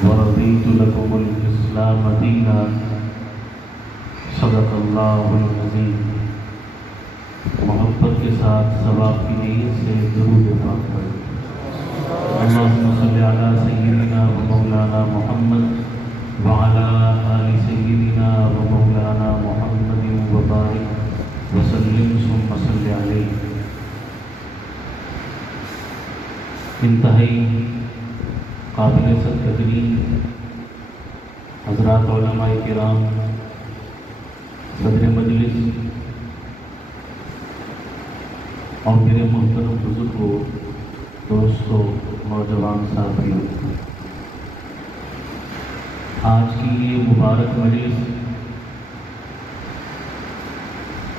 ورضيت لكم الإسلام دينا صدق اللہ العظیم۔ محبت کے ساتھ ثواب کی نیت سے درود پاک پڑھیں۔ اللہم صلی علی سیدنا و مولانا محمد وعلی آل سیدنا و مولانا محمد وبارک وسلم ثم صلی علیہ۔ انتہائی قابل تقدیر حضرات علماء کرام، صدر مجلس اور میرے محترم بزرگوں، دوستوں، نوجوان ساتھیوں، آج کی یہ مبارک مجلس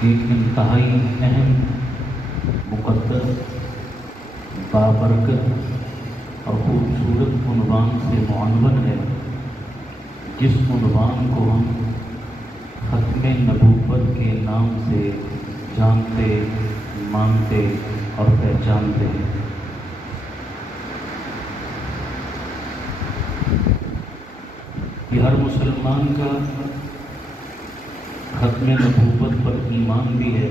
ایک انتہائی اہم، مقدس، بابرکت اور خوبصورت عنوان سے معنون ہے، جس عنوان کو ہم ختم نبوت کے نام سے جانتے، مانتے اور پہچانتے ہیں۔ یہ ہر مسلمان کا ختم نبوت پر ایمان بھی ہے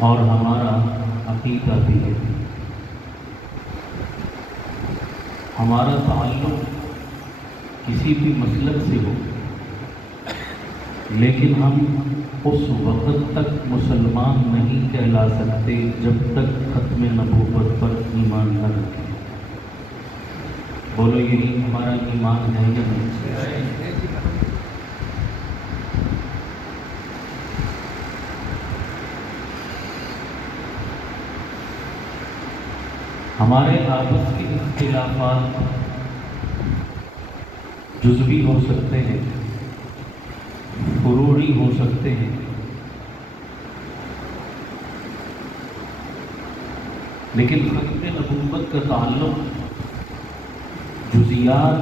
اور ہمارا عقیدہ بھی ہے۔ ہمارا تعلق کسی بھی مسلک سے ہو، لیکن ہم اس وقت تک مسلمان نہیں کہلا سکتے جب تک ختم نبوت پر ایمان نہ رکھیں۔ بولو، یہی ہمارا ایمان ہے یا نہیں؟ ہمارے آپس کے اختلافات جزوی ہو سکتے ہیں، فروعی ہو سکتے ہیں، لیکن ختم نبوت کا تعلق جزیات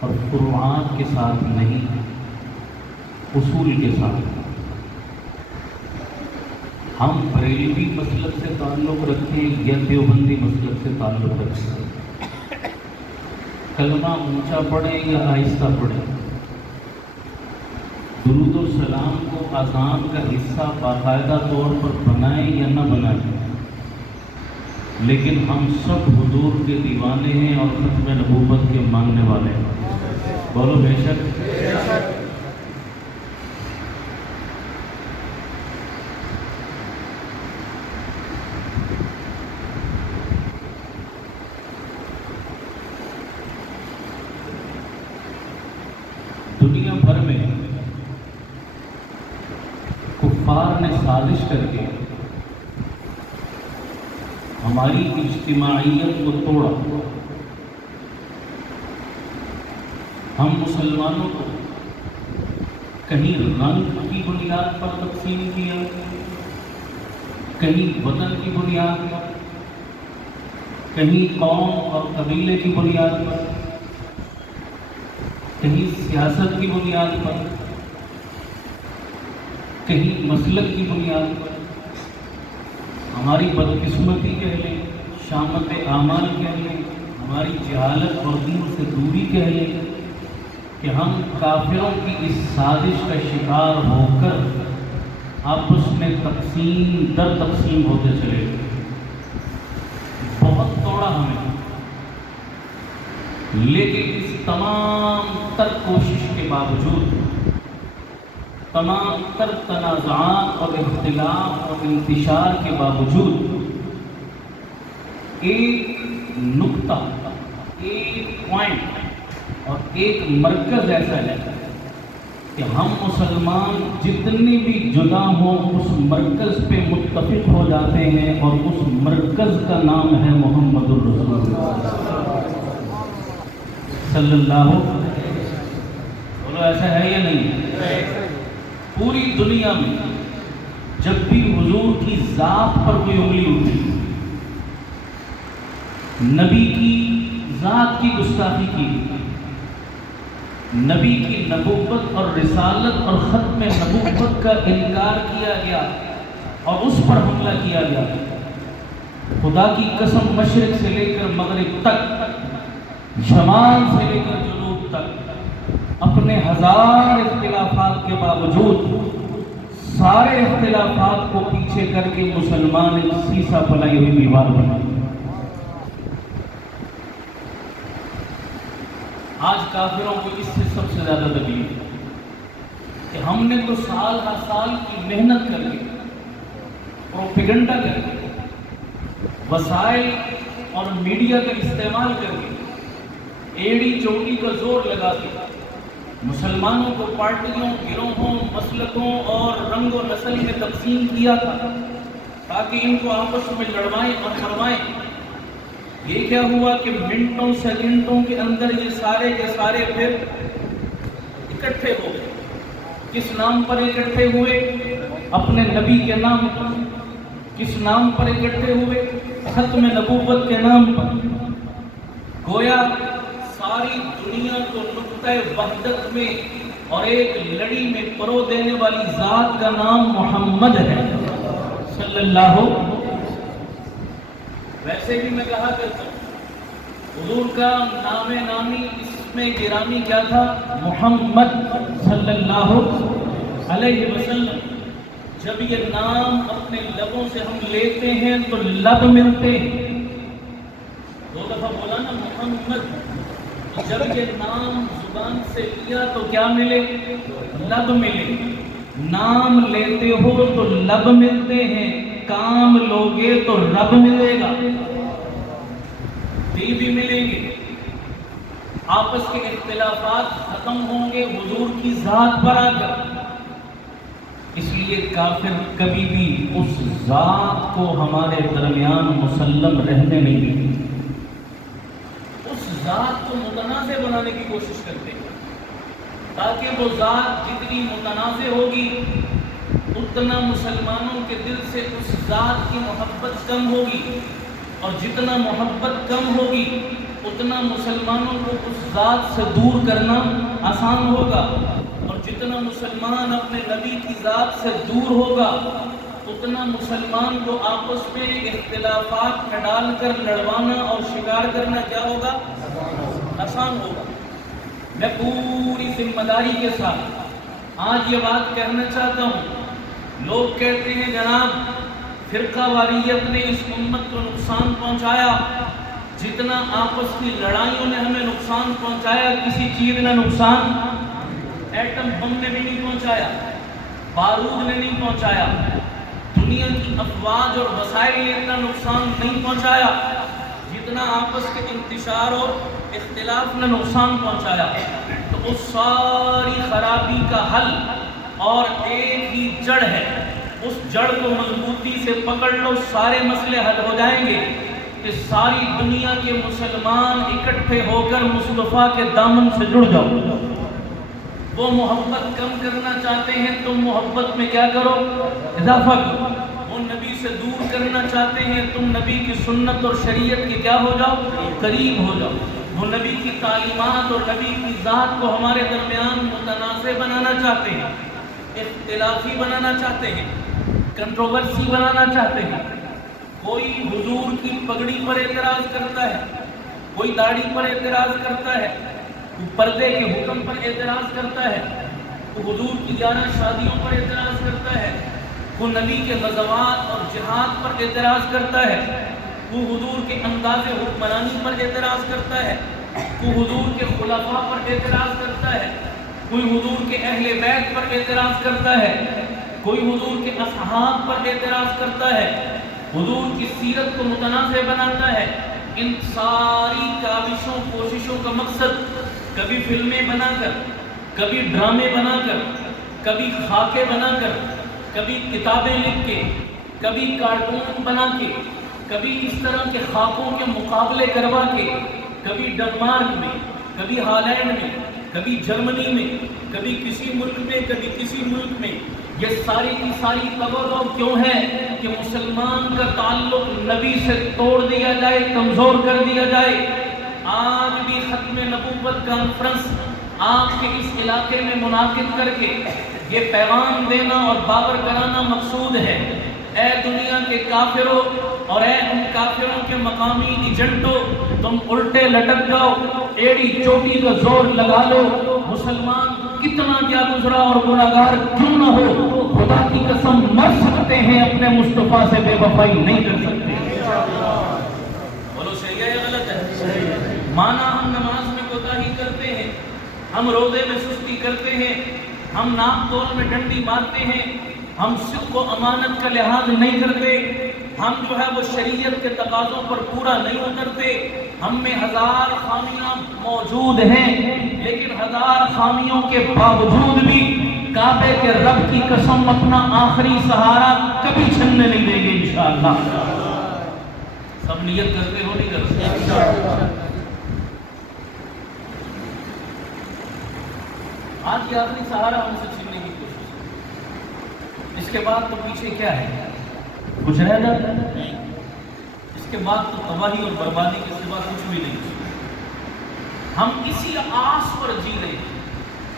اور فروعات کے ساتھ نہیں، اصول کے ساتھ۔ ہم بریلوی مسلک سے تعلق رکھیں یا دیوبندی مسلک سے تعلق رکھیں، کلمہ اونچا پڑھیں یا آہستہ پڑھیں، درود و سلام کو اذان کا حصہ باقاعدہ طور پر بنائیں یا نہ بنائیں، لیکن ہم سب حضور کے دیوانے ہیں اور ختم نبوت کے ماننے والے ہیں۔ بولو بے شک۔ دنیا بھر میں کفار نے سازش کر کے ہماری اجتماعیت کو توڑا۔ ہم مسلمانوں کو کہیں رنگ کی بنیاد پر تقسیم کیا، کہیں وطن کی بنیاد پر، کہیں قوم اور قبیلے کی بنیاد پر، کہیں سیاست کی بنیاد پر، کہیں مسلک کی بنیاد پر۔ ہماری بدقسمتی کہہ لیں، شامت اعمال کہہ لیں، ہماری جہالت اور دین سے دوری کہہ لیں کہ ہم کافروں کی اس سازش کا شکار ہو کر آپس میں تقسیم در تقسیم ہوتے چلے گئے۔ بہت توڑا ہمیں، لیکن اس تمام تر کوشش کے باوجود، تمام تر تنازعات اور اختلاف اور انتشار کے باوجود، ایک نقطہ، ایک پوائنٹ اور ایک مرکز ایسا ہے کہ ہم مسلمان جتنے بھی جدا ہوں اس مرکز پہ متفق ہو جاتے ہیں، اور اس مرکز کا نام ہے محمد الرسول اللہ صلی اللہ علیہ وسلم۔ بولو، ایسا ہے یا نہیں؟ پوری دنیا میں جب بھی حضور کی ذات پر کوئی انگلی اٹھی، نبی کی ذات کی گستاخی کی، نبی کی نبوت اور رسالت اور ختم نبوت کا انکار کیا گیا اور اس پر حملہ کیا گیا، خدا کی قسم مشرق سے لے کر مغرب تک شمال سے لے کر جنوب تک اپنے ہزار اختلافات کے باوجود سارے اختلافات کو پیچھے کر کے مسلمان ایک سیسا پلائی ہوئی دیوار بنا. آج کافروں کو اس سے سب سے زیادہ تکلیف ہے کہ ہم نے تو سال ہر سال کی محنت کر کے پروپیگنڈا کر کے وسائل اور میڈیا کا استعمال کر کے ایڑی چوٹی کا زور لگا کے مسلمانوں کو پارٹیوں، گروہوں، مسلکوں اور رنگ و نسل میں تقسیم کیا تھا تاکہ ان کو آپس میں لڑوائیں اور مروائیں. یہ کیا ہوا کہ منٹوں سیکنڈوں کے اندر یہ سارے کے سارے پھر اکٹھے ہو گئے. کس نام پر اکٹھے ہوئے؟ اپنے نبی کے نام پر. کس نام پر اکٹھے ہوئے؟ ختم نبوت کے نام پر. گویا ساری دنیا کو نقطۂ وحدت میں اور ایک لڑی میں پرو دینے والی ذات کا نام محمد ہے صلی اللہ. ویسے بھی میں کہا کرتا ہوں حضور کا نام نامی اسم گرامی کیا تھا؟ محمد صلی اللہ علیہ وسلم. جب یہ نام اپنے لبوں سے ہم لیتے ہیں تو لب ملتے ہیں. 2 دفعہ بولا نا محمد. جب یہ نام زبان سے لیا تو کیا ملے؟ لب ملے. نام لیتے ہو تو لب ملتے ہیں، کام لوگے تو رب ملے گا، دل بھی ملیں گے. آپس کے اختلافات ختم ہوں گے حضور کی ذات پر آ کر. اس لیے کافر کبھی بھی اس ذات کو ہمارے درمیان مسلم رہنے نہیں دیں. اس ذات کو متنازع بنانے کی کوشش کرتے ہیں تاکہ وہ ذات جتنی متنازع ہوگی اتنا مسلمانوں کے دل سے اس ذات کی محبت کم ہوگی، اور جتنا محبت کم ہوگی اتنا مسلمانوں کو اس ذات سے دور کرنا آسان ہوگا، اور جتنا مسلمان اپنے نبی کی ذات سے دور ہوگا اتنا مسلمان کو آپس میں اختلافات میں ڈال کر لڑوانا اور شکار کرنا کیا ہوگا؟ آسان ہوگا. میں پوری ذمہ داری کے ساتھ آج یہ بات کہنا چاہتا ہوں. لوگ کہتے ہیں جناب فرقہ واریت نے اس امت کو نقصان پہنچایا جتنا آپس کی لڑائیوں نے ہمیں نقصان پہنچایا کسی چیز نے نقصان ایٹم بم نے بھی نہیں پہنچایا، بارود نے نہیں پہنچایا، دنیا کی افواج اور وسائل نے اتنا نقصان نہیں پہنچایا جتنا آپس کے انتشار اور اختلاف نے نقصان پہنچایا. تو اس ساری خرابی کا حل اور ایک ہی جڑ ہے. اس جڑ کو مضبوطی سے پکڑ لو، سارے مسئلے حل ہو جائیں گے. کہ ساری دنیا کے مسلمان اکٹھے ہو کر مصطفیٰ کے دامن سے جڑ جاؤ. وہ محبت کم کرنا چاہتے ہیں تم محبت میں کیا کرو؟ اضافہ کرو. وہ نبی سے دور کرنا چاہتے ہیں تم نبی کی سنت اور شریعت کے کیا ہو جاؤ؟ قریب ہو جاؤ. وہ نبی کی تعلیمات اور نبی کی ذات کو ہمارے درمیان متنازع بنانا چاہتے ہیں، اختلافی بنانا چاہتے ہیں، کنٹروورسی بنانا چاہتے ہیں. کوئی حضور کی پگڑی پر اعتراض کرتا ہے، کوئی داڑھی پر اعتراض کرتا ہے، کوئی پردے کے حکم پر اعتراض کرتا ہے، کوئی حضور کی 11 شادیوں پر اعتراض کرتا ہے، کوئی نبی کے غزوات اور جہاد پر اعتراض کرتا ہے، کوئی حضور کے انداز حکمرانی پر اعتراض کرتا ہے، کوئی حضور کے خلفاء پر اعتراض کرتا ہے، کوئی حضور کے اہل بیت پر اعتراض کرتا ہے، کوئی حضور کے اصحاب پر اعتراض کرتا ہے، حضور کی سیرت کو متنازع بناتا ہے. ان ساری کاوشوں کوششوں کا مقصد کبھی فلمیں بنا کر، کبھی ڈرامے بنا کر، کبھی خاکے بنا کر، کبھی کتابیں لکھ کے، کبھی کارٹون بنا کے، کبھی اس طرح کے خاکوں کے مقابلے کروا کے، کبھی ڈنمارک میں، کبھی ہالینڈ میں، کبھی جرمنی میں، کبھی کسی ملک میں، کبھی کسی ملک میں. یہ ساری کی ساری توجہ کیوں ہے؟ کہ مسلمان کا تعلق نبی سے توڑ دیا جائے، کمزور کر دیا جائے. آج بھی ختم نبوت کانفرنس آپ کے اس علاقے میں منعقد کر کے یہ پیغام دینا اور باور کرانا مقصود ہے اے دنیا کے کافروں اور اے ان کافروں کے مقامی ایجنٹوں، تم الٹے لٹک جاؤ، ایڑی چوٹی کا زور لگا لو، مسلمان کتنا کیا گزرا اور گناہگار کیوں نہ ہو، خدا کی قسم مر سکتے ہیں، اپنے مصطفیٰ سے بے وفائی نہیں کر سکتے۔ بولو صحیح ہے یا غلط ہے؟ مانا ہم نماز میں کوتاہی کرتے ہیں، ہم روزے میں سستی کرتے ہیں، ہم ناپ تول میں ڈنڈی مارتے ہیں، ہم صدق و امانت کا لحاظ نہیں کرتے، ہم جو ہے وہ شریعت کے تقاضوں پر پورا نہیں اترتے، ہم میں ہزار خامیاں موجود ہیں، لیکن ہزار خامیوں کے باوجود بھی کعبے کے رب کی قسم اپنا آخری سہارا کبھی چھننے نہیں دیں گے انشاءاللہ۔ سب نیت کرتے ہو نہیں کرتے؟ آج یہ آخری سہارا ہم سے چھیننے کی کوشش، اس کے بعد تو پیچھے کیا ہے؟ کچھ رہ جاتا ہے؟ اس کے بعد تو تباہی اور بربادی کے سوا کچھ بھی نہیں۔ ہم اسی آس پر جی رہے ہیں۔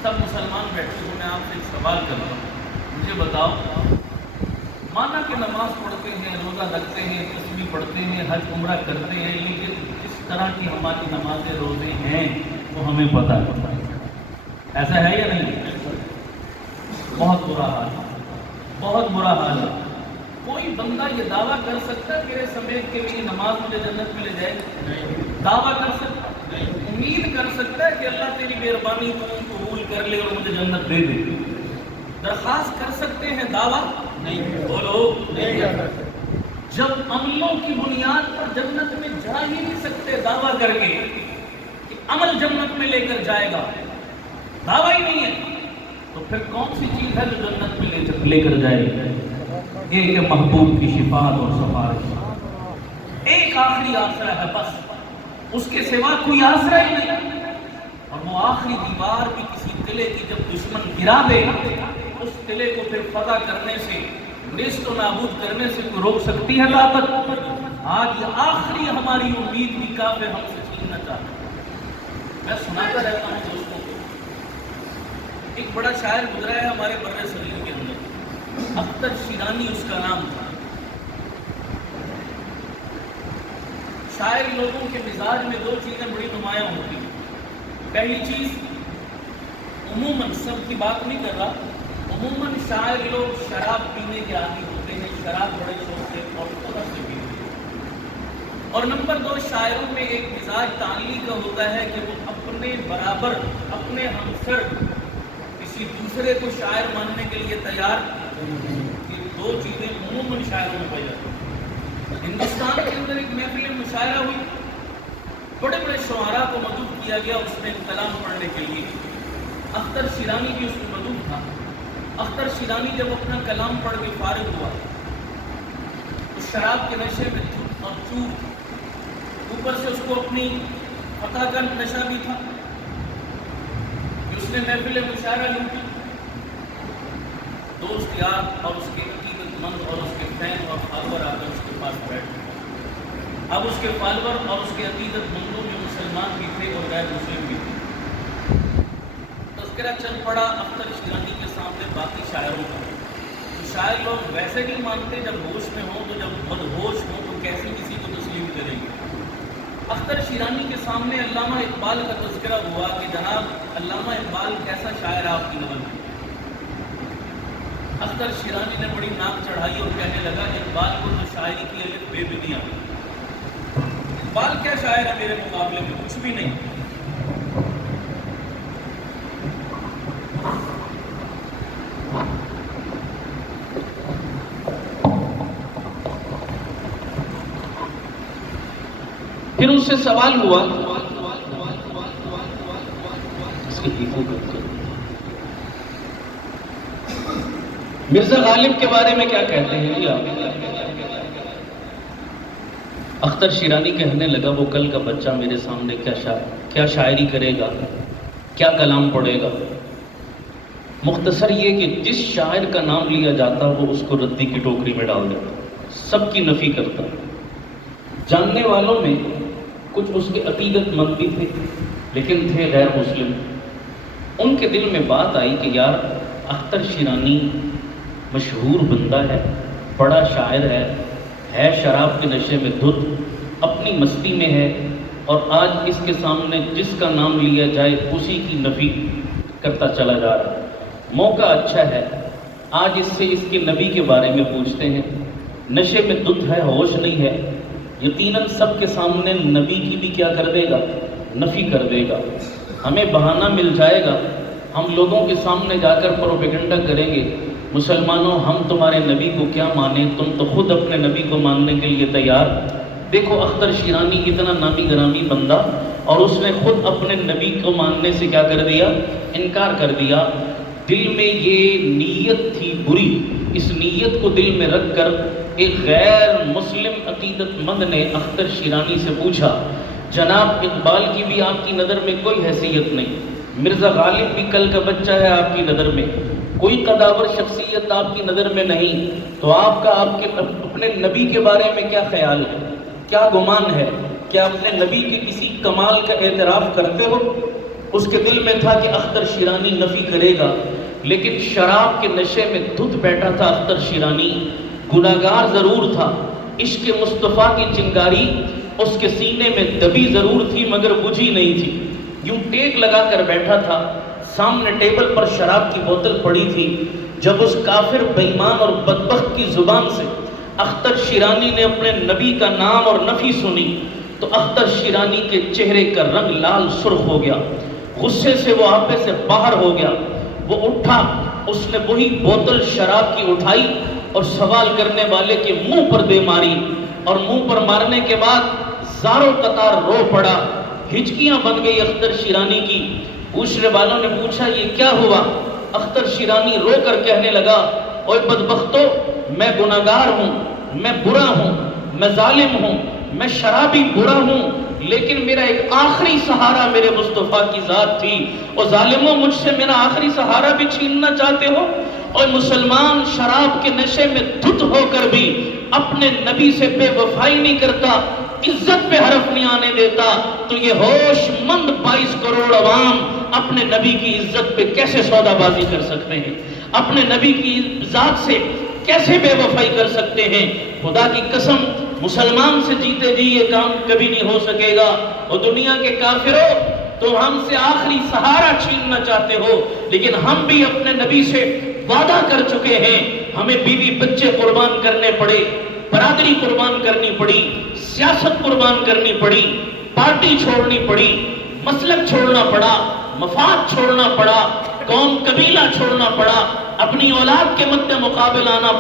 سب مسلمان بیٹھے ہوئے، میں آپ سے ایک سوال کر رہا ہوں، مجھے بتاؤ، مانا کہ نماز پڑھتے ہیں، روزہ رکھتے ہیں، تسبیح پڑھتے ہیں، حج عمرہ کرتے ہیں، لیکن جس طرح کی ہماری نمازیں روزے ہیں وہ ہمیں پتہ ہے، ایسا ہے یا نہیں؟ بہت برا حال ہے، بہت برا حال ہے۔ کوئی بندہ یہ دعویٰ کر سکتا ہے میرے سمیت کے لیے نماز مجھے جنت میں لے جائے؟ دعویٰ کر سکتا ہے؟ امید کر سکتا ہے کہ اللہ تیری مہربانی تو قبول کر لے اور مجھے جنت دے دے؟ درخواست کر سکتے ہیں؟ دعویٰ نہیں، بولو نہیں کر سکتے۔ جب عملوں کی بنیاد پر جنت میں جا ہی نہیں سکتے دعویٰ کر کے کہ عمل جنت میں لے کر جائے گا، دعویٰ ہی نہیں ہے، تو پھر کون سی چیز ہے جو جنت میں لے کر جائے گا؟ ایک محبوب کی شفاعت اور سفارش، ایک آخری آسرا ہے بس، اس کے سوا کوئی آسرا ہی نہیں۔ اور وہ آخری دیوار بھی کسی قلعے کی جب دشمن گرا دے، اس قلعے کو پھر فتح کرنے سے، نیست و نابود کرنے سے کوئی روک سکتی ہے طاقت؟ آج یہ آخری ہماری امید بھی کافر ہم سے چھیننا چاہتا ہے۔ میں سناتا رہتا ہوں دوستوں کو، ایک بڑا شاعر گزرا ہے ہمارے بر صغیر کے اندر، اختر شیرانی اس کا نام تھا۔ شاعر لوگوں کے مزاج میں دو چیزیں بڑی نمایاں ہوتی ہیں۔ پہلی چیز، عموماً سب کی بات نہیں کر رہا، عموماً شاعر لوگ شراب پینے کے عادی ہوتے ہیں، شراب بڑے شوق سے اور طرح سے پیتے ہیں۔ اور نمبر دو، شاعروں میں ایک مزاج تعلیمی کا ہوتا ہے کہ وہ اپنے برابر، اپنے ہمسر کسی دوسرے کو شاعر ماننے کے لیے تیار۔ یہ دو چیزیں عموماً شاعروں میں پائی جاتی ہیں۔ ہندوستان کے اندر ایک محفل مشاعرہ ہوئی، بڑے بڑے شعراء کو مدعو کیا گیا اس میں کلام پڑھنے کے لیے۔ اختر شیرانی بھی اس میں مدعو تھا۔ اختر شیرانی جب اپنا کلام پڑھ کے فارغ ہوا تو شراب کے نشے میں دھت اور چور تھی، اوپر سے اس کو اپنی فتح کا نشہ بھی تھا کہ اس نے محفل مشاعرہ لوٹی۔ دوست یار اور اس کے عقیدت مند اور اس کے فین اور فالور آ کر اس کے پاس بیٹھ گئے۔ اب اس کے فالور اور اس کے عقیدت مندوں میں مسلمان بھی تھے اور غیر مسلم بھی تھے۔ تذکرہ چل پڑا اختر شیرانی کے سامنے باقی شاعروں کا۔ تو شاعر لوگ ویسے نہیں مانتے جب ہوش میں ہوں، تو جب مدہوش ہوں تو کیسے کسی کو تسلیم کریں گے۔ اختر شیرانی کے سامنے علامہ اقبال کا تذکرہ ہوا کہ جناب علامہ اقبال کیسا شاعر آپ کی نظر میں۔ اختر شیرانی نے بڑی ناک چڑھائی اور کہنے لگا اقبال کو تو شاعری کی الف بے بھی نہیں آتی۔ اقبال کیا شاعر ہے میرے مقابلے میں؟ کچھ بھی نہیں۔ پھر اس سے سوال ہوا، مرزا غالب کے بارے میں کیا کہتے ہیں جی آپ؟ اختر شیرانی کہنے لگا وہ کل کا بچہ میرے سامنے کیا شاعری کرے گا، کیا کلام پڑھے گا۔ مختصر یہ کہ جس شاعر کا نام لیا جاتا وہ اس کو ردی کی ٹوکری میں ڈال دیتا، سب کی نفی کرتا۔ جاننے والوں میں کچھ اس کے عقیدت مند بھی تھے لیکن تھے غیر مسلم۔ ان کے دل میں بات آئی کہ یار اختر شیرانی مشہور بندہ ہے، بڑا شاعر ہے شراب کے نشے میں دھت، اپنی مستی میں ہے، اور آج اس کے سامنے جس کا نام لیا جائے اسی کی نفی کرتا چلا جا رہا ہے۔ موقع اچھا ہے، آج اس سے اس کے نبی کے بارے میں پوچھتے ہیں۔ نشے میں دھت ہے، ہوش نہیں ہے، یقیناً سب کے سامنے نبی کی بھی کیا کر دے گا؟ نفی کر دے گا۔ ہمیں بہانہ مل جائے گا، ہم لوگوں کے سامنے جا کر پروپیگنڈا کریں گے، مسلمانوں ہم تمہارے نبی کو کیا مانیں، تم تو خود اپنے نبی کو ماننے کے لیے تیار۔ دیکھو اختر شیرانی اتنا نامی گرامی بندہ، اور اس نے خود اپنے نبی کو ماننے سے کیا کر دیا؟ انکار کر دیا۔ دل میں یہ نیت تھی بری، اس نیت کو دل میں رکھ کر ایک غیر مسلم عقیدت مند نے اختر شیرانی سے پوچھا، جناب اقبال کی بھی آپ کی نظر میں کوئی حیثیت نہیں، مرزا غالب بھی کل کا بچہ ہے آپ کی نظر میں، کوئی قداور شخصیت آپ کی نظر میں نہیں، تو آپ کا اپنے نبی کے بارے میں کیا خیال ہے، کیا گمان ہے، کیا اپنے نبی کے کسی کمال کا اعتراف کرتے ہو؟ اس کے دل میں تھا کہ اختر شیرانی نفی کرے گا، لیکن شراب کے نشے میں دھت بیٹھا تھا اختر شیرانی، گناہگار ضرور تھا، عشق مصطفیٰ کی چنگاری اس کے سینے میں دبی ضرور تھی مگر بجھی نہیں تھی، یوں ٹیک لگا کر بیٹھا تھا، سامنے ٹیبل پر شراب کی بوتل پڑی تھی۔ جب اس کافر بے ایمان اور بدبخت کی زبان سے اختر شیرانی نے اپنے نبی کا نام اور نفی سنی تو اختر شیرانی کے چہرے کا رنگ لال سرخ ہو گیا، غصے سے وہ آپے سے باہر ہو گیا، وہ اٹھا، اس نے وہی بوتل شراب کی اٹھائی اور سوال کرنے والے کے منہ پر دے ماری، اور منہ پر مارنے کے بعد زاروں قطار رو پڑا، ہچکیاں بن گئی اختر شیرانی کی۔ پوچھنے والوں نے پوچھا یہ کیا ہوا؟ اختر شیرانی رو کر کہنے لگا، اوے بدبختو، میں گناہگار ہوں، میں برا ہوں، میں ظالم ہوں، میں شرابی برا ہوں، لیکن میرا ایک آخری سہارا میرے مصطفیٰ کی ذات تھی، اور ظالموں مجھ سے میرا آخری سہارا بھی چھیننا چاہتے ہو؟ اور مسلمان شراب کے نشے میں دھت ہو کر بھی اپنے نبی سے بے وفائی نہیں کرتا، عزت پہ حرف نہیں آنے دیتا، تو یہ ہوش مند 22 کروڑ عوام اپنے نبی کی عزت پہ کیسے سودا بازی کر سکتے ہیں؟ اپنے نبی کی ذات سے کیسے بے وفائی کر سکتے ہیں؟ خدا کی قسم مسلمان سے جیتے جی یہ کام کبھی نہیں ہو سکے گا۔ اور دنیا کے کافروں، تو ہم سے آخری سہارا چھیننا چاہتے ہو، لیکن ہم بھی اپنے نبی سے وعدہ کر چکے ہیں، ہمیں بیوی بچے قربان کرنے پڑے، برادری قربان کرنی پڑی، سیاست قربان کرنی پڑی، پارٹی چھوڑنی پڑی، مسلک چھوڑنا پڑا، مفاد چھوڑنا پڑا، قوم قبیلہ چھوڑنا پڑا، اپنی اولاد کے مد مقابل آنا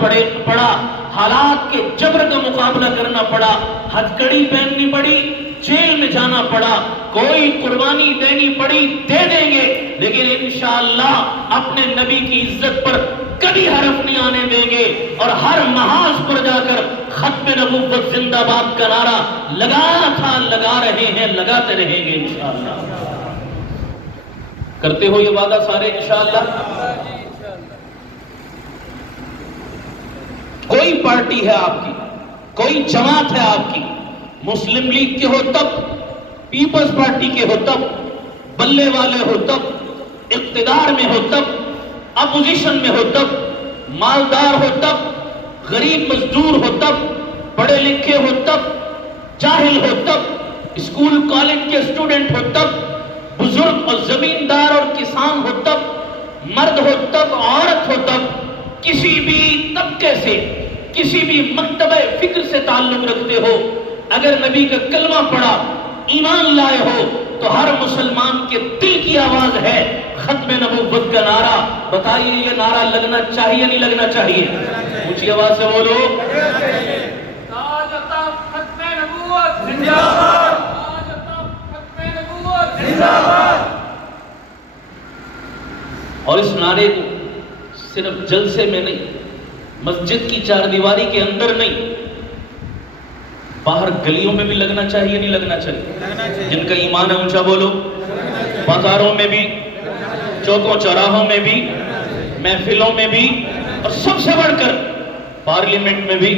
پڑا، حالات کے جبر کا مقابلہ کرنا پڑا، ہتھکڑی پہننی پڑی، جیل میں جانا پڑا، کوئی قربانی دینی پڑی دے دیں گے، لیکن انشاءاللہ اپنے نبی کی عزت پر کبھی حرف نہیں آنے دیں گے، اور ہر محاذ پر جا کر ختم نبوت زندہ باد کا نعرہ لگایا تھا، لگا رہے ہیں، لگاتے رہیں گے انشاءاللہ۔ کرتے ہو یہ وعدہ سارے انشاءاللہ؟ کوئی پارٹی ہے آپ کی، کوئی جماعت ہے آپ کی، مسلم لیگ کے ہو تب، پیپلز پارٹی کے ہو تب، بلے والے ہو تب، اقتدار میں ہو تب، اپوزیشن میں ہو تب، مالدار ہو تب، غریب مزدور ہو تب، پڑھے لکھے ہو تب، جاہل ہو تب، اسکول کالج کے اسٹوڈنٹ ہو تب، بزرگ اور زمیندار اور کسان ہو تب، مرد ہو تب، عورت ہو تب، کسی بھی طبقے سے، کسی بھی مکتبہ فکر سے تعلق رکھتے ہو، اگر نبی کا کلمہ پڑھا، ایمان لائے ہو، تو ہر مسلمان کے دل کی آواز ہے ختم نبوت کا نعرہ۔ بتائیے یہ نعرہ لگنا چاہیے نہیں لگنا چاہیے؟ اونچی آواز سے بولو۔ ختم نبوت زندہ باد، ختم نبوت زندہ باد۔ اور اس نعرے کو صرف جلسے میں نہیں، مسجد کی چار دیواری کے اندر نہیں، باہر گلیوں میں بھی لگنا چاہیے نہیں لگنا چاہیے؟ جن کا ایمان ہے اونچا بولو۔ بازاروں میں بھی، چوکوں چوراہوں میں بھی، محفلوں میں بھی، اور سب سے بڑھ کر پارلیمنٹ میں بھی،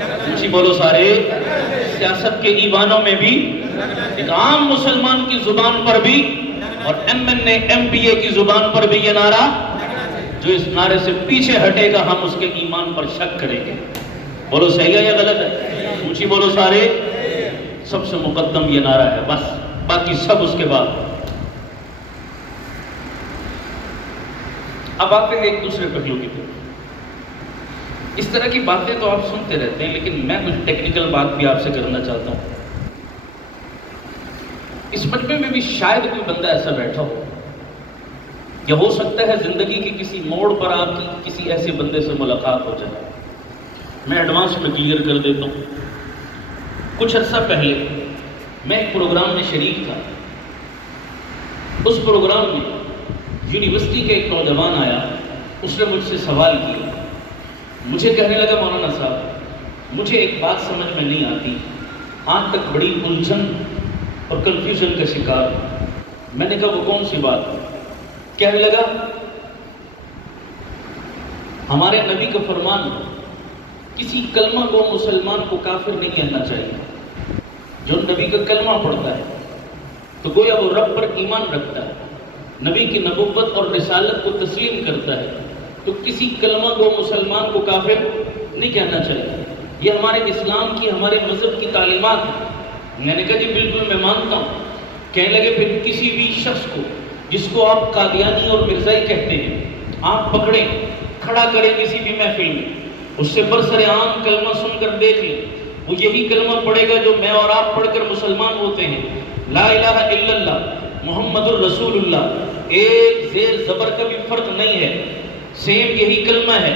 اونچی بولو سارے، سیاست کے ایوانوں میں بھی، ایک عام مسلمان کی زبان پر بھی، اور MNA MPA کی زبان پر بھی یہ نعرہ، جو اس نعرے سے پیچھے ہٹے گا ہم اس کے ایمان پر شک کریں گے۔ بولو صحیح ہے یا غلط ہے؟ اونچی بولو سارے. سب سے مقدم یہ نعرہ ہے، بس باقی سب اس کے بعد. اب آتے ہیں ایک دوسرے پہلو کی طرف. اس طرح کی باتیں تو آپ سنتے رہتے ہیں، لیکن میں کچھ ٹیکنیکل بات بھی آپ سے کرنا چاہتا ہوں. اس مجمع میں بھی شاید کوئی بندہ ایسا بیٹھا ہو، یا ہو سکتا ہے زندگی کے کسی موڑ پر آپ کی کسی ایسے بندے سے ملاقات ہو جائے. میں ایڈوانس میں کلیئر کر دیتا ہوں. کچھ عرصہ پہلے میں ایک پروگرام میں شریک تھا. اس پروگرام میں یونیورسٹی کے ایک نوجوان آیا. اس نے مجھ سے سوال کیا. مجھے کہنے لگا مولانا صاحب مجھے ایک بات سمجھ میں نہیں آتی، آج تک بڑی الجھن اور کنفیوژن کا شکار ہوں. میں نے کہا وہ کون سی بات؟ کہنے لگا ہمارے نبی کا فرمان کسی کلمہ گو مسلمان کو کافر نہیں کہنا چاہیے. جو نبی کا کلمہ پڑھتا ہے تو گویا وہ رب پر ایمان رکھتا ہے، نبی کی نبوت اور رسالت کو تسلیم کرتا ہے، تو کسی کلمہ گو مسلمان کو کافر نہیں کہنا چاہیے. یہ ہمارے اسلام کی، ہمارے مذہب کی تعلیمات ہیں. میں نے کہا جی بالکل میں مانتا ہوں. کہنے لگے پھر کسی بھی شخص کو جس کو آپ قادیانی اور مرزائی کہتے ہیں، آپ پکڑیں، کھڑا کریں کسی بھی محفل میں، اس سے برسر عام کلمہ سن کر دیکھ لیں، وہ یہی کلمہ پڑھے گا جو میں اور آپ پڑھ کر مسلمان ہوتے ہیں. لا الہ الا اللہ محمد الرسول اللہ، ایک زیر زبر کا بھی فرق نہیں ہے، سیم یہی کلمہ ہے.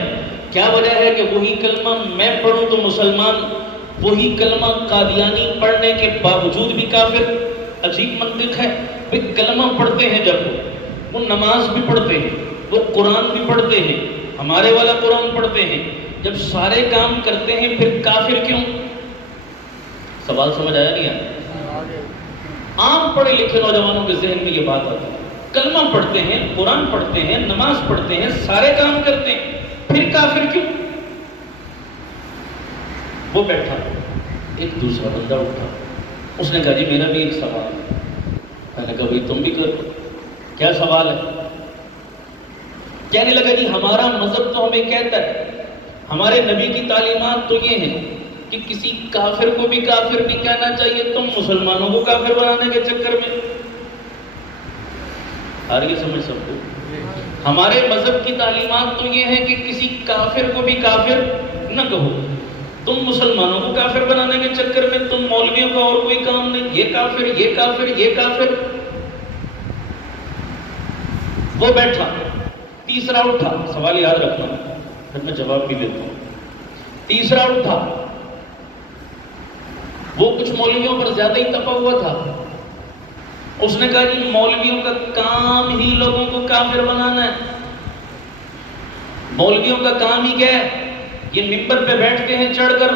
کیا وجہ ہے کہ وہی کلمہ میں پڑھوں تو مسلمان، وہی کلمہ قادیانی پڑھنے کے باوجود بھی کافر؟ عجیب منطق ہے. کلمہ پڑھتے ہیں جب وہ نماز بھی پڑھتے ہیں، وہ قرآن بھی پڑھتے ہیں، ہمارے والا قرآن پڑھتے ہیں، جب سارے کام کرتے ہیں پھر کافر کیوں؟ سوال سمجھ آیا نہیں آیا؟ عام پڑھے لکھے نوجوانوں کے ذہن میں یہ بات آتی ہے. کلمہ پڑھتے ہیں، قرآن پڑھتے ہیں، نماز پڑھتے ہیں، سارے کام کرتے ہیں، پھر کافر کیوں؟ وہ بیٹھا. ایک دوسرا بندہ اٹھا. اس نے کہا جی میرا بھی ایک سوال ہے. میں نے کہا بھائی تم بھی کرو. کیا سوال ہے؟ کہنے لگا جی ہمارا مذہب تو ہمیں کہتا ہے، ہمارے نبی کی تعلیمات تو یہ ہیں کہ کسی کافر کو بھی کافر نہیں کہنا چاہیے. تم مسلمانوں کو کافر بنانے کے چکر میں آ رہی ہے سمجھ سب کو؟ ہمارے مذہب کی تعلیمات تو یہ ہے کہ کسی کافر کو بھی کافر نہ کہو. تم مسلمانوں کو کافر بنانے کے چکر میں تم مولویوں کا اور کوئی کام نہیں، یہ کافر، یہ کافر، یہ کافر. وہ بیٹھا. تیسرا اٹھا. سوال یاد رکھنا پھر میں جواب بھی دیتا ہوں. تیسرا اٹھا. وہ کچھ مولویوں پر زیادہ ہی تپا ہوا تھا. اس نے کہا جی مولویوں کا کام ہی لوگوں کو کافر بنانا ہے. مولویوں کا کام ہی کیا ہے؟ یہ ممبر پہ بیٹھتے ہیں چڑھ کر،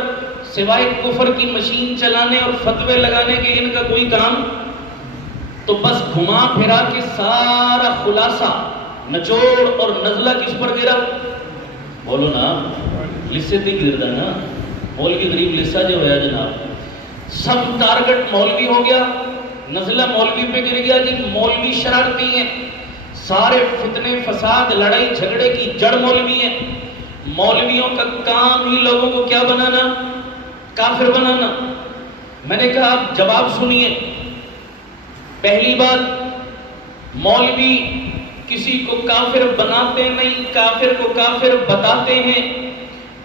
سوائے کفر کی مشین چلانے اور فتوے لگانے کے ان کا کوئی کام تو بس گھما پھرا کے سارا خلاصہ، نچوڑ اور نزلہ کس پر گرا؟ بولو نا، لسے تے گردا نا. مولوی غریب لسا جو ہوا جناب، سب ٹارگٹ مولوی ہو گیا، نزلہ مولوی پہ گر گیا. جی مولوی شرارتی ہیں، سارے فتنے فساد لڑائی جھگڑے کی جڑ مولوی ہیں. مولویوں کا کام ہی لوگوں کو کیا بنانا؟ کافر بنانا. میں نے کہا آپ جواب سنیے. پہلی بات، مولوی کسی کو کافر بناتے نہیں، کافر کو کافر بتاتے ہیں.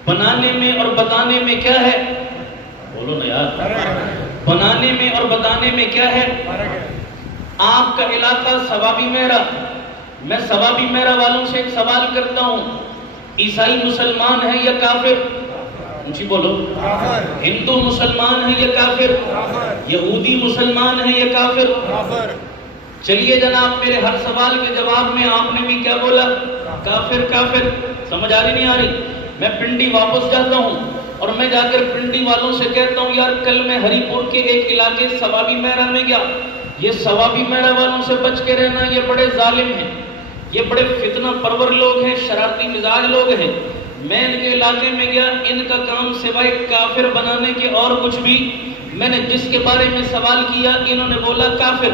بنانے میں اور بتانے میں کیا ہے؟ بولو نا یار، بنانے میں اور بتانے میں کیا ہے؟ آپ کا علاقہ ثوابی میرا، میں ثوابی میرا والوں سے ایک سوال کرتا ہوں، عیسائی مسلمان ہے یا کافر؟ جی بولو. ہندو مسلمان ہے یا کافر؟ یہودی مسلمان ہے یا کافر؟ چلیے جناب میرے ہر سوال کے جواب میں آپ نے بھی کیا بولا؟ کافر کافر. سمجھ آ رہی نہیں آ رہی؟ میں پنڈی واپس جاتا ہوں اور میں جا کر پنڈی والوں سے کہتا ہوں یار کل میں ہری پور کے ایک علاقے ثوابی میرا میں گیا، یہ ثوابی میرا والوں سے بچ کے رہنا، یہ بڑے ظالم ہیں، یہ بڑے فتنہ پرور لوگ ہیں، شرارتی مزاج لوگ ہیں. میں ان کے علاقے میں گیا، ان کا کام سوائے کافر بنانے کے اور کچھ بھی. میں نے جس کے بارے میں سوال کیا انہوں نے بولا کافر.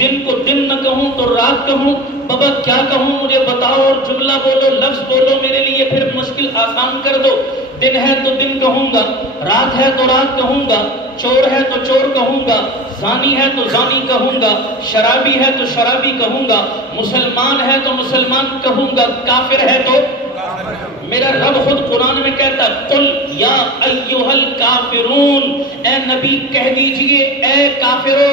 دن کو دن نہ کہوں تو رات کہوں، بابا کیا کہوں مجھے بتاؤ، اور جملہ بولو، لفظ بولو میرے لیے، پھر مشکل آسان کر دو۔ دن ہے تو دن کہوں گا، رات ہے تو رات کہوں گا، چور ہے تو چور کہوں گا، زانی ہے تو زانی کہوں گا، شرابی ہے تو شرابی کہوں گا، مسلمان ہے تو مسلمان کہوں گا، کافر ہے تو میرا رب خود قرآن میں کہتا ہے قل یا ایھا الکافرون، اے نبی کہہ دیجئے اے کافروں۔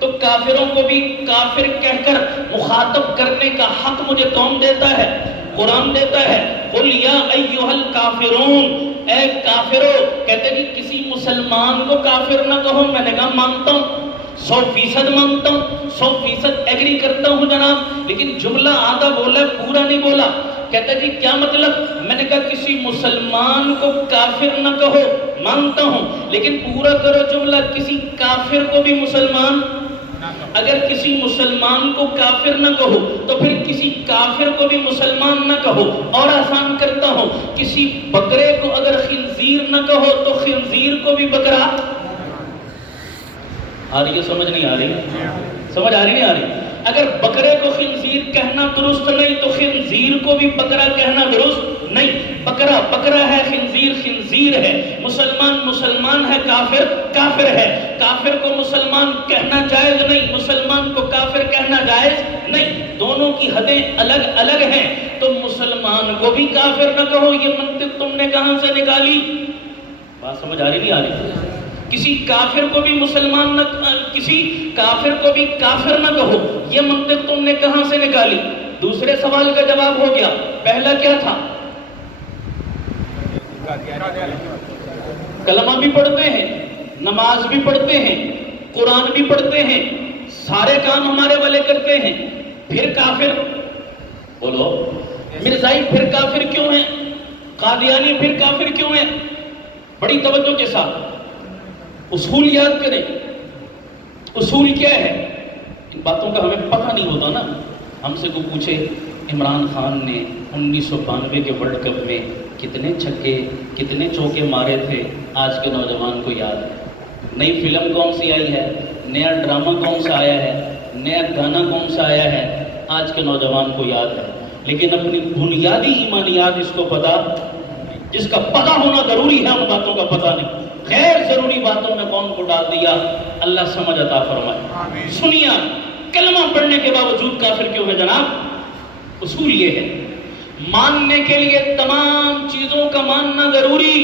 تو کافروں کو بھی کافر کہہ کر مخاطب کرنے کا حق مجھے کون دیتا ہے؟ قرآن دیتا ہے۔ قل یا ایھا الکافرون، اے کافروں۔ کہتے کہ کسی مسلمان کو کافر نہ کہو، میں نے کہا مانتا ہوں، 100% مانتا ہوں، 100% ایگری کرتا ہوں جناب، لیکن جملہ آدھا بولا پورا نہیں بولا۔ کہتا جی کیا مطلب؟ میں نے کہا کسی مسلمان کو کافر نہ کہو، مانتا ہوں، لیکن پورا کرو جملہ، کسی کافر کو بھی مسلمان، اگر کسی مسلمان کو کافر نہ کہو تو پھر کسی کافر کو بھی مسلمان نہ کہو۔ اور آسان کرتا ہوں، کسی بکرے کو اگر خنزیر نہ کہو تو خنزیر کو بھی بکرا۔ آ رہی ہے سمجھ نہیں آ رہی؟ سمجھ آ رہی نہیں آ رہی؟ اگر بکرے کو خنزیر کہنا درست نہیں تو خنزیر کو بھی بکرا کہنا درست نہیں۔ بکرا بکرا ہے، خنزیر خنزیر ہے، مسلمان مسلمان ہے، کافر کافر ہے۔ کافر کو مسلمان کہنا جائز نہیں، مسلمان کو کافر کہنا جائز نہیں، دونوں کی حدیں الگ الگ ہیں۔ تو مسلمان کو بھی کافر نہ کہو، یہ منطق تم نے کہاں سے نکالی؟ بات سمجھ آ رہی نہیں آ رہی؟ کسی کافر کو بھی مسلمان نہ، کسی کافر کو بھی کافر نہ کہو، یہ منطق تم نے کہاں سے نکالی؟ دوسرے سوال کا جواب ہو گیا۔ پہلا کیا تھا؟ کلمہ بھی پڑھتے ہیں، نماز بھی پڑھتے ہیں، قرآن بھی پڑھتے ہیں، سارے کام ہمارے والے کرتے ہیں، پھر کافر؟ بولو مرزائی پھر کافر کیوں ہیں؟ قادیانی پھر کافر کیوں ہیں؟ بڑی توجہ کے ساتھ اصول یاد کریں۔ اصول کیا ہے؟ ان باتوں کا ہمیں پتہ نہیں ہوتا نا۔ ہم سے کو پوچھے عمران خان نے 1992 کے ورلڈ کپ میں کتنے چھکے کتنے چوکے مارے تھے، آج کے نوجوان کو یاد ہے؟ نئی فلم کون سی آئی ہے، نیا ڈرامہ کون سا آیا ہے، نیا گانا کون سا آیا ہے، آج کے نوجوان کو یاد ہے، لیکن اپنی بنیادی ایمانیات اس کو پتہ، جس کا پتہ ہونا ضروری ہے ان باتوں کا پتہ نہیں، غیر ضروری باتوں میں کون کو ڈال دیا۔ اللہ سمجھ عطا فرمائے۔ سنیا، کلمہ پڑھنے کے باوجود کافر کیوں ہے جناب؟ اصول یہ ہے، ماننے کے لیے تمام چیزوں کا ماننا ضروری،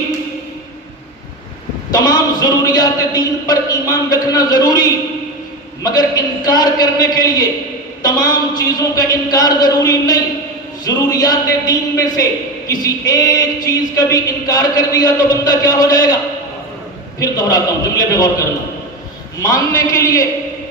تمام ضروریات دین پر ایمان رکھنا ضروری، مگر انکار کرنے کے لیے تمام چیزوں کا انکار ضروری نہیں۔ ضروریات دین میں سے کسی ایک چیز کا بھی انکار کر دیا تو بندہ کیا ہو جائے گا؟ پھر دہراتا ہوں، جملے پہ غور کرنا۔ ماننے کے لیے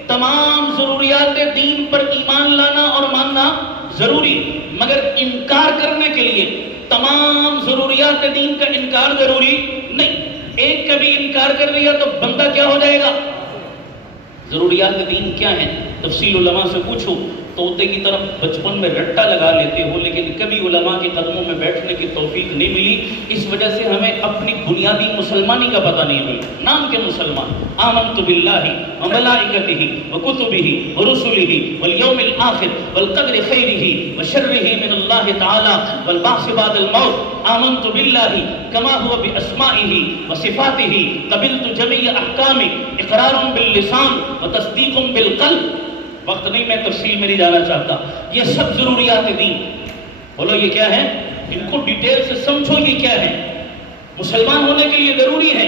تمام ضروریات دین پر ایمان لانا اور ماننا ضروری، مگر انکار کرنے کے لیے تمام ضروریات دین کا انکار ضروری نہیں۔ ایک کا بھی انکار کر دیا تو بندہ کیا ہو جائے گا؟ ضروریات دین کیا ہیں؟ تفصیل علماء سے پوچھو، طوطے کی طرف بچپن میں رٹا لگا لیتے ہو، لیکن کبھی علماء کے قدموں میں بیٹھنے کی توفیق نہیں ملی، اس وجہ سے ہمیں اپنی بنیادی مسلمانی کا پتہ نہیں ملا۔ نام کے مسلمان، آمنت باللہ وملائکتہ وکتبہ ورسلہ والیوم الآخر والقدر خیرہ وشرہ من اللہ تعالی والبعث بعد الموت، آمنت باللہ کما هو باسمائہ وصفاتہ، قبلت جمیع احکامہ، اقرار باللسان وتصدیق بالقلب۔ وقت نہیں، میں تفصیل میں نہیں جانا چاہتا۔ یہ سب ضروریات دین، بولو یہ کیا ہے؟ ان کو ڈیٹیل سے سمجھو، یہ کیا ہے؟ مسلمان ہونے کے لیے ضروری ہے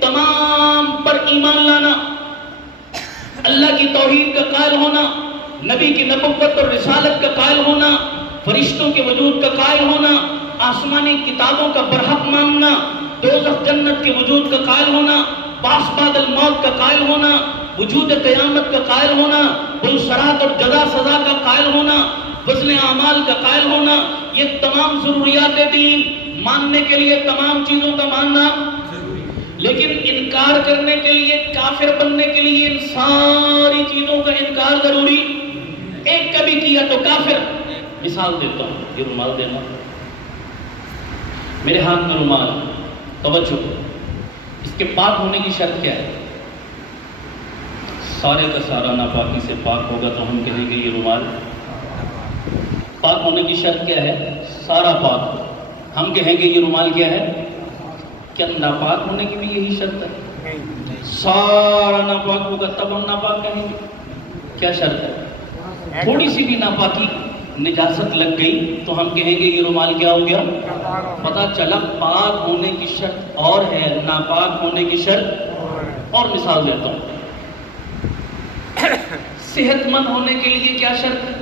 تمام پر ایمان لانا، اللہ کی توحید کا قائل ہونا، نبی کی نبوت اور رسالت کا قائل ہونا، فرشتوں کے وجود کا قائل ہونا، آسمانی کتابوں کا برحق ماننا، دوزخ جنت کے وجود کا قائل ہونا، بعث بعد الموت کا قائل ہونا، وجود قیامت کا قائل ہونا، بلصرات اور جزا سزا کا قائل ہونا، وزن اعمال کا قائل ہونا، یہ تمام ضروریات دین۔ ماننے کے لیے تمام چیزوں کا ماننا ضروری، لیکن انکار کرنے کے لیے، کافر بننے کے لیے ان ساری چیزوں کا انکار ضروری۔ ایک کبھی کیا تو کافر۔ مثال دیتا ہوں، یہ رومال دینا، میرے ہاتھ میں رومال، توجہ، اس کے پاک ہونے کی شرط کیا ہے؟ سارے کا سارا ناپاکی سے پاک ہوگا تو ہم کہیں گے یہ رومال پاک ہونے کی شرط کیا ہے؟ سارا پاک ہو. ہم کہیں گے یہ رومال کیا ہے؟ کیا ناپاک ہونے کی بھی یہی شرط ہے؟ سارا ناپاک ہوگا تب ہم ناپاک کہیں گے. کیا شرط ہے؟ تھوڑی سی بھی ناپاکی نجاست لگ گئی تو ہم کہیں گے یہ رومال کیا ہو گیا؟ پتہ چلا پاک ہونے کی شرط اور ہے، ناپاک ہونے کی شرط اور. مثال دیتا ہوں، صحت مند ہونے کے لیے کیا شرط ہے؟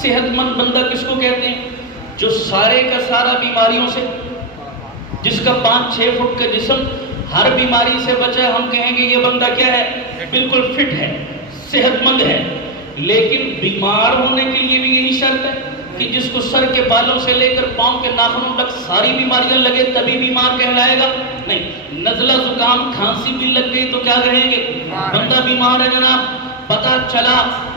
صحت مند بندہ کس کو کہتے ہیں؟ جو سارے کا سارا بیماریوں سے، جس کا 5-6 فٹ کا جسم ہر بیماری سے بچا ہے، ہم کہیں گے یہ بندہ کیا ہے؟ بالکل فٹ ہے، صحت مند ہے. لیکن بیمار ہونے کے لیے بھی یہی شرط ہے کہ جس کو سر کے بالوں سے لے کر پاؤں کے ناخنوں تک ساری بیماریاں لگے تبھی بیمار کہلائے گا؟ نہیں. نزلہ زکام کھانسی بھی لگ گئی تو کیا کہیں گے؟ بندہ بیمار ہے جناب. پتہ چلا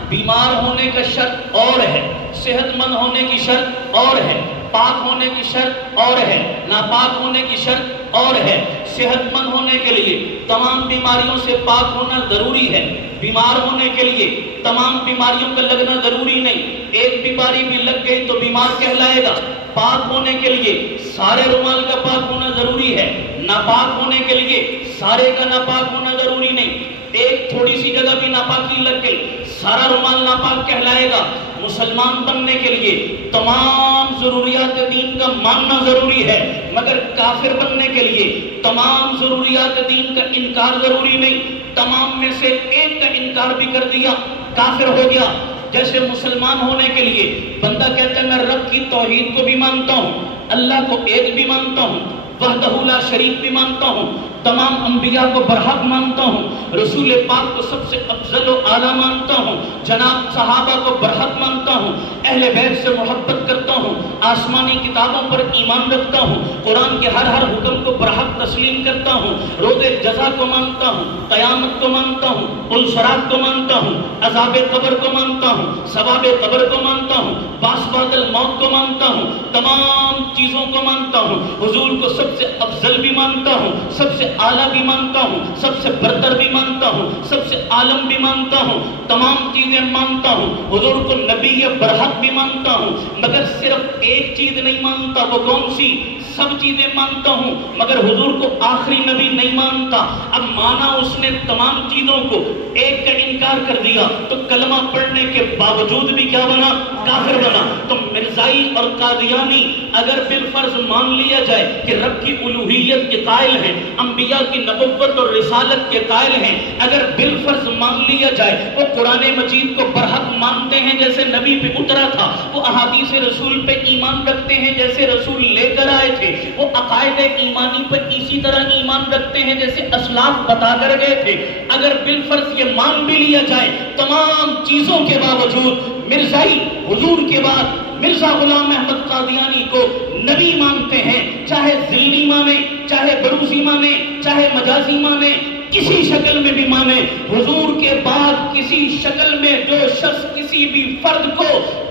بیمار ہونے کا شرط اور ہے، صحت مند ہونے کی شرط اور ہے، پاک ہونے کی شرط اور ہے، ناپاک ہونے کی شرط اور ہے. صحت مند ہونے کے لیے تمام بیماریوں سے پاک ہونا ضروری ہے. بیمار ہونے کے لیے تمام بیماریوں کا لگنا ضروری نہیں، ایک بیماری بھی لگ گئی تو بیمار کہلائے گا. پاک ہونے کے لیے سارے رومال کا پاک ہونا ضروری ہے، ناپاک ہونے کے لیے سارے کا ناپاک ہونا ضروری نہیں. ایک تھوڑی سی جگہ بھی ناپاکی لگ گئی سارا رومال ناپاک کہلائے گا. مسلمان بننے کے لیے تمام ضروریات دین کا ماننا ضروری ہے، مگر کافر بننے کے لیے تمام ضروریات دین کا انکار ضروری نہیں. تمام میں سے ایک کا انکار بھی کر دیا کافر ہو گیا. جیسے مسلمان ہونے کے لیے بندہ کہتا ہے میں رب کی توحید کو بھی مانتا ہوں، اللہ کو ایک بھی مانتا ہوں، وحدہ لا شریک بھی مانتا ہوں، تمام انبیاء کو برحق مانتا ہوں، رسول پاک کو سب سے افضل و اعلیٰ مانتا ہوں، جناب صحابہ کو برحق مانتا ہوں، اہل بیت سے محبت کرتا ہوں، آسمانی کتابوں پر ایمان رکھتا ہوں، قرآن کے ہر حکم کو برحق تسلیم کرتا ہوں، روز جزا کو مانتا ہوں، قیامت کو مانتا ہوں، الصراط کو مانتا ہوں، عذاب قبر کو مانتا ہوں، ثواب قبر کو مانتا ہوں، باس بعد الموت کو مانتا ہوں، تمام چیزوں کو مانتا ہوں، حضور کو سب سے افضل بھی مانتا ہوں، سب سے اعلیٰ بھی مانتا ہوں، سب سے برتر بھی مانتا ہوں، سب سے عالم بھی مانتا ہوں، تمام چیزیں مانتا ہوں، حضور کو نبی برحق بھی مانتا ہوں. مگر صرف ایک چیز نہیں مانتا، وہ کون سی؟ سب چیزیں مانتا ہوں مگر حضور کو آخری نبی نہیں مانتا. اب مانا اس نے تمام چیزوں کو، ایک کا انکار کر دیا تو کلمہ پڑھنے کے باوجود بھی کیا بنا؟ کافر بنا. تو مرزائی اور قادیانی اگر بالفرض مان لیا جائے کہ رب کی الوہیت کے قائل ہیں، انبیاء کی نبوت اور رسالت کے قائل ہیں، اگر بالفرض مان لیا جائے وہ قرآن مجید کو برحق مانتے ہیں جیسے نبی پہ اترا تھا، وہ احادیث رسول پہ ایمان رکھتے ہیں جیسے رسول لے کر آئے تھے، وہ عقائد ایمانی پر اسی طرح ایمان رکھتے ہیں جیسے اسلاف بتا کر گئے تھے، اگر بالفرض یہ مان بھی لیا جائے تمام چیزوں کے باوجود مرزائی حضور کے بعد مرزا غلام احمد قادیانی کو نبی مانتے ہیں، چاہے ذلی مانے، چاہے بروزی مانے، چاہے مجازی مانے، کسی شکل میں بھی مانے، حضور کے بعد کسی شکل میں جو شخص کسی بھی فرد کو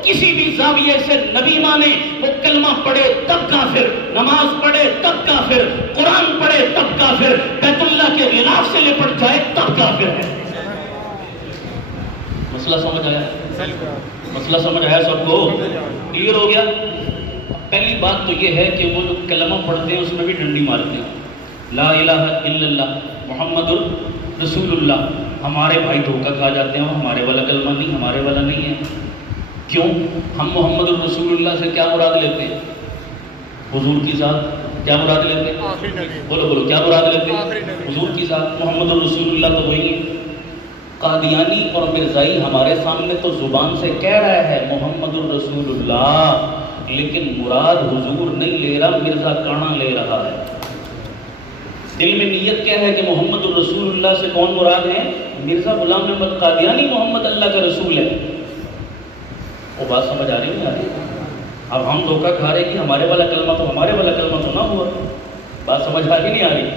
کسی بھی زاویے سے نبی مانے، وہ کلمہ پڑھے تب کافر، نماز پڑھے تب کافر، قرآن پڑھے تب کافر، بیت اللہ کے غلاف سے لپٹ جائے تب کافر ہے. مسئلہ سمجھ آیا؟ مسئلہ سمجھ آیا سب کو؟ کلیئر ہو گیا؟ پہلی بات تو یہ ہے کہ وہ جو کلمہ پڑھتے ہیں اس میں بھی ڈنڈی مارتے ہیں، لا الہ الا اللہ محمد رسول اللہ. ہمارے بھائی دھوکہ کھا جاتے ہیں، ہمارے والا کلمہ نہیں، ہمارے والا نہیں ہے. کیوں؟ ہم محمد الرسول اللہ سے کیا مراد لیتے ہیں؟ حضور کی ذات. کیا مراد لیتے ہیں؟ بولو بولو، کیا مراد لیتے ہیں؟ حضور کی ذات. محمد الرسول اللہ تو وہی ہے. قادیانی اور مرزائی ہمارے سامنے تو زبان سے کہہ رہا ہے محمد الرسول اللہ، لیکن مراد حضور نہیں لے رہا، مرزا کانا لے رہا ہے. دل میں نیت کیا ہے کہ محمد الرسول اللہ سے کون مراد ہے؟ مرزا غلام احمد قادیانی محمد اللہ کا رسول ہے. وہ بات سمجھ آ رہی نہیں آ رہی؟ اب ہم دھوکہ کھا رہے کہ ہمارے والا کلمہ تو ہمارے والا کلمہ تو نہ ہوا. بات سمجھ آ رہی نہیں آ رہی؟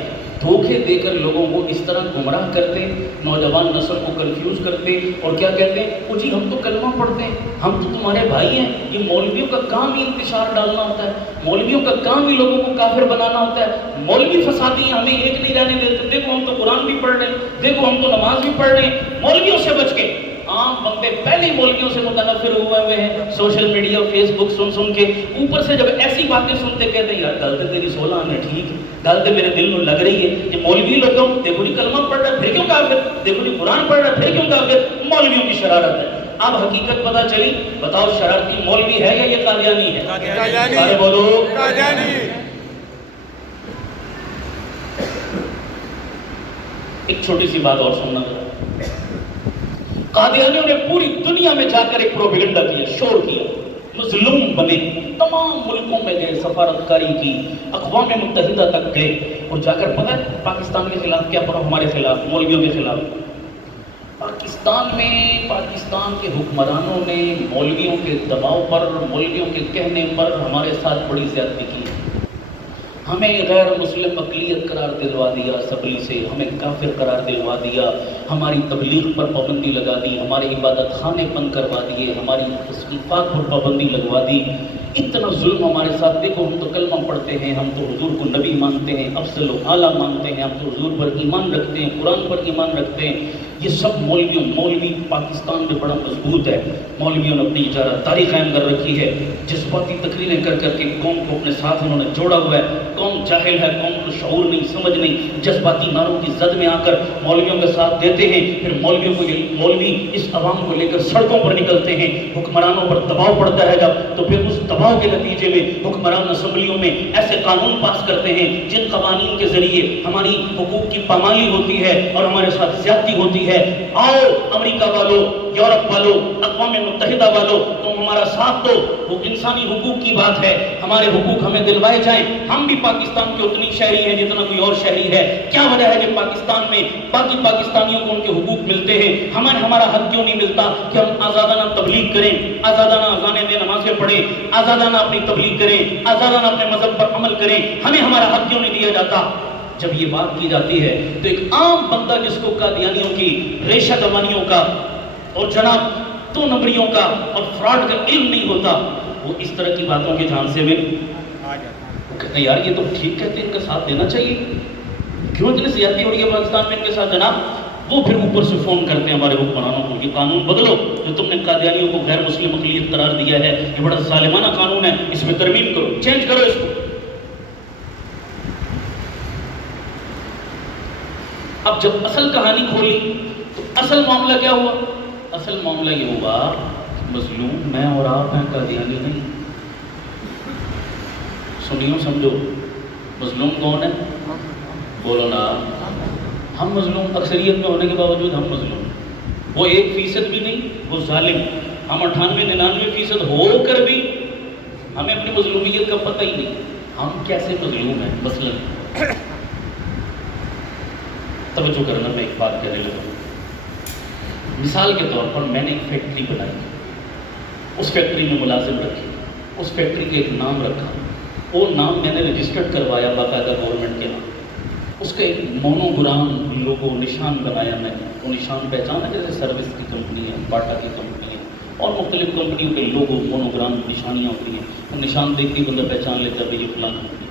دھوکے دے کر لوگوں کو اس طرح گمراہ کرتے، نوجوان نسل کو کنفیوز کرتے، اور کیا کہتے ہیں، او جی ہم تو کلمہ پڑھتے ہیں، ہم تو تمہارے بھائی ہیں۔ یہ مولویوں کا کام ہی انتشار ڈالنا ہوتا ہے، مولویوں کا کام ہی لوگوں کو کافر بنانا ہوتا ہے، مولوی فسادی ہیں، ہمیں ایک نہیں رہنے دیتے، دیکھو ہم تو قرآن بھی پڑھ رہے ہیں، دیکھو ہم تو نماز بھی پڑھ رہے ہیں۔ مولویوں سے بچ کے عام بندے پہلے ہی مولویوں سے متنفر ہوئے ہیں، سوشل میڈیا فیس بک سن کے، اوپر سے جب ایسی باتیں سنتے کہتے ہیں یار گل تو تیری 16 آنے ٹھیک، گل تو میرے دل میں لگ رہی ہے، یہ مولوی لوگوں دیکھو جی کلمہ پڑھ رہا ہے پھر کیوں کافر، دیکھو جی قرآن پڑھ رہا ہے پھر کیوں کافر، مولویوں کی شرارت ہے۔ اب حقیقت پتہ چلی، بتاؤ شرارتی مولوی ہے یا یہ قادیانی ہے؟ سارے بولو قادیانی۔ ایک چھوٹی سی بات اور سننا ذرا، قادیانیوں نے پوری دنیا میں جا کر ایک پروپیگنڈا کیا، شور کیا، مظلوم بنے، تمام ملکوں میں گئے، سفارتکاری کی، اقوام متحدہ تک گئے، اور جا کر پتہ ہے پاکستان کے خلاف کیا پڑھا، ہمارے خلاف، مولویوں کے خلاف۔ پاکستان کے حکمرانوں نے مولویوں کے دباؤ پر، مولویوں کے کہنے پر ہمارے ساتھ بڑی زیادتی کی، ہمیں غیر مسلم اقلیت قرار دلوا دیا اسمبلی سے، ہمیں کافر قرار دلوا دیا، ہماری تبلیغ پر پابندی لگا دی، ہمارے عبادت خانے بند کروا دیے، ہماری تشریفات پر پابندی لگوا دی، اتنا ظلم ہمارے ساتھ۔ دیکھو ہم تو کلمہ پڑھتے ہیں، ہم تو حضور کو نبی مانتے ہیں، افضل و اعلیٰ مانتے ہیں، ہم تو حضور پر ایمان رکھتے ہیں، قرآن پر ایمان رکھتے ہیں۔ یہ سب مولوی پاکستان میں بڑا مضبوط ہے، مولویوں نے اپنی اجارہ داری قائم کر رکھی ہے، جذباتی تقریریں کر کر کے قوم کو اپنے ساتھ انہوں نے جوڑا ہوا ہے۔ قوم جاہل ہے، قوم کو شعور نہیں، سمجھ نہیں، جذباتی نعروں کی زد میں آ کر مولویوں کا ساتھ دیتے ہیں، پھر مولوی اس عوام کو لے کر سڑکوں پر نکلتے ہیں، حکمرانوں پر دباؤ پڑتا ہے جب، تو پھر اس دباؤ کے نتیجے میں حکمران اسمبلیوں میں ایسے قانون پاس کرتے ہیں جن قوانین کے ذریعے ہماری حقوق کی پامالی ہوتی ہے اور ہمارے ساتھ زیادتی ہوتی ہے۔ آؤ امریکہ والوں، یورپ والوں، اقوام متحدہ والوں، تم ہمارا ساتھ دو، وہ انسانی حقوق کی بات ہے، ہمارے حقوق ہمیں دلوائے جائیں، ہم بھی پاکستان کے اتنی شہری ہیں جتنا کوئی اور شہری ہے۔ کیا وجہ ہے کہ پاکستان میں باقی پاکستانیوں کو ان کے حقوق ملتے ہیں، ہمیں ہمارا حق کیوں نہیں ملتا کہ ہم آزادانہ تبلیغ کریں، آزادانہ اذانیں دیں، نمازیں پڑھیں، آزادانہ اپنی تبلیغ کریں، آزادانہ اپنے مذہب پر عمل کریں، ہمیں ہمارا حق کیوں نہیں دیا جاتا؟ جب یہ بات کی جاتی ہے تو ایک عام بندہ جس کو قادیانیوں کی ریشہ دوانیوں کا اور جناب دو نمبریوں کا اور فراڈ کا علم نہیں ہوتا، وہ اس طرح کی باتوں کے جھانسے میں وہ کہتے ہیں یار یہ تو ٹھیک کہتے ہیں، ان کا ساتھ دینا چاہیے، کیوں اتنی زیادتی ہو رہی ہے پاکستان میں ان کے ساتھ جناب؟ وہ پھر اوپر سے فون کرتے ہیں ہمارے حکمرانوں کو، یہ قانون بدلو، جو تم نے قادیانیوں کو غیر مسلم اقلیت قرار دیا ہے، یہ بڑا ظالمانہ قانون ہے، اس میں ترمیم کرو، چینج کرو اس کو۔ اب جب اصل کہانی کھولی تو اصل معاملہ کیا ہوا؟ اصل معاملہ یہ ہوا مظلوم میں اور آپ ہیں، قادیانی نہیں۔ سنیو سمجھو، مظلوم کون ہے؟ بولو نا، ہم مظلوم، اکثریت میں ہونے کے باوجود ہم مظلوم، وہ 1% بھی نہیں، وہ ظالم، ہم 98-99% ہو کر بھی ہمیں اپنی مظلومیت کا پتہ ہی نہیں، ہم کیسے مظلوم ہیں؟ مثلا توجہ کرنا، میں ایک بات کہنے لگا، مثال کے طور پر میں نے ایک فیکٹری بنائی، اس فیکٹری میں ملازم رکھے، اس فیکٹری کے ایک نام رکھا، وہ نام میں نے رجسٹرڈ کروایا باقاعدہ گورنمنٹ کے نام، اس کا ایک مونوگرام لوگو نشان بنایا میں نے، وہ نشان پہچانا جیسے سروس کی کمپنی ہے، باٹا کی کمپنی ہے اور مختلف کمپنیوں کے لوگو مونوگرام نشانیاں ہوتی ہیں، وہ نشان دیکھتی بندہ پہچان لیتا ہے یہ فلاں کمپنی،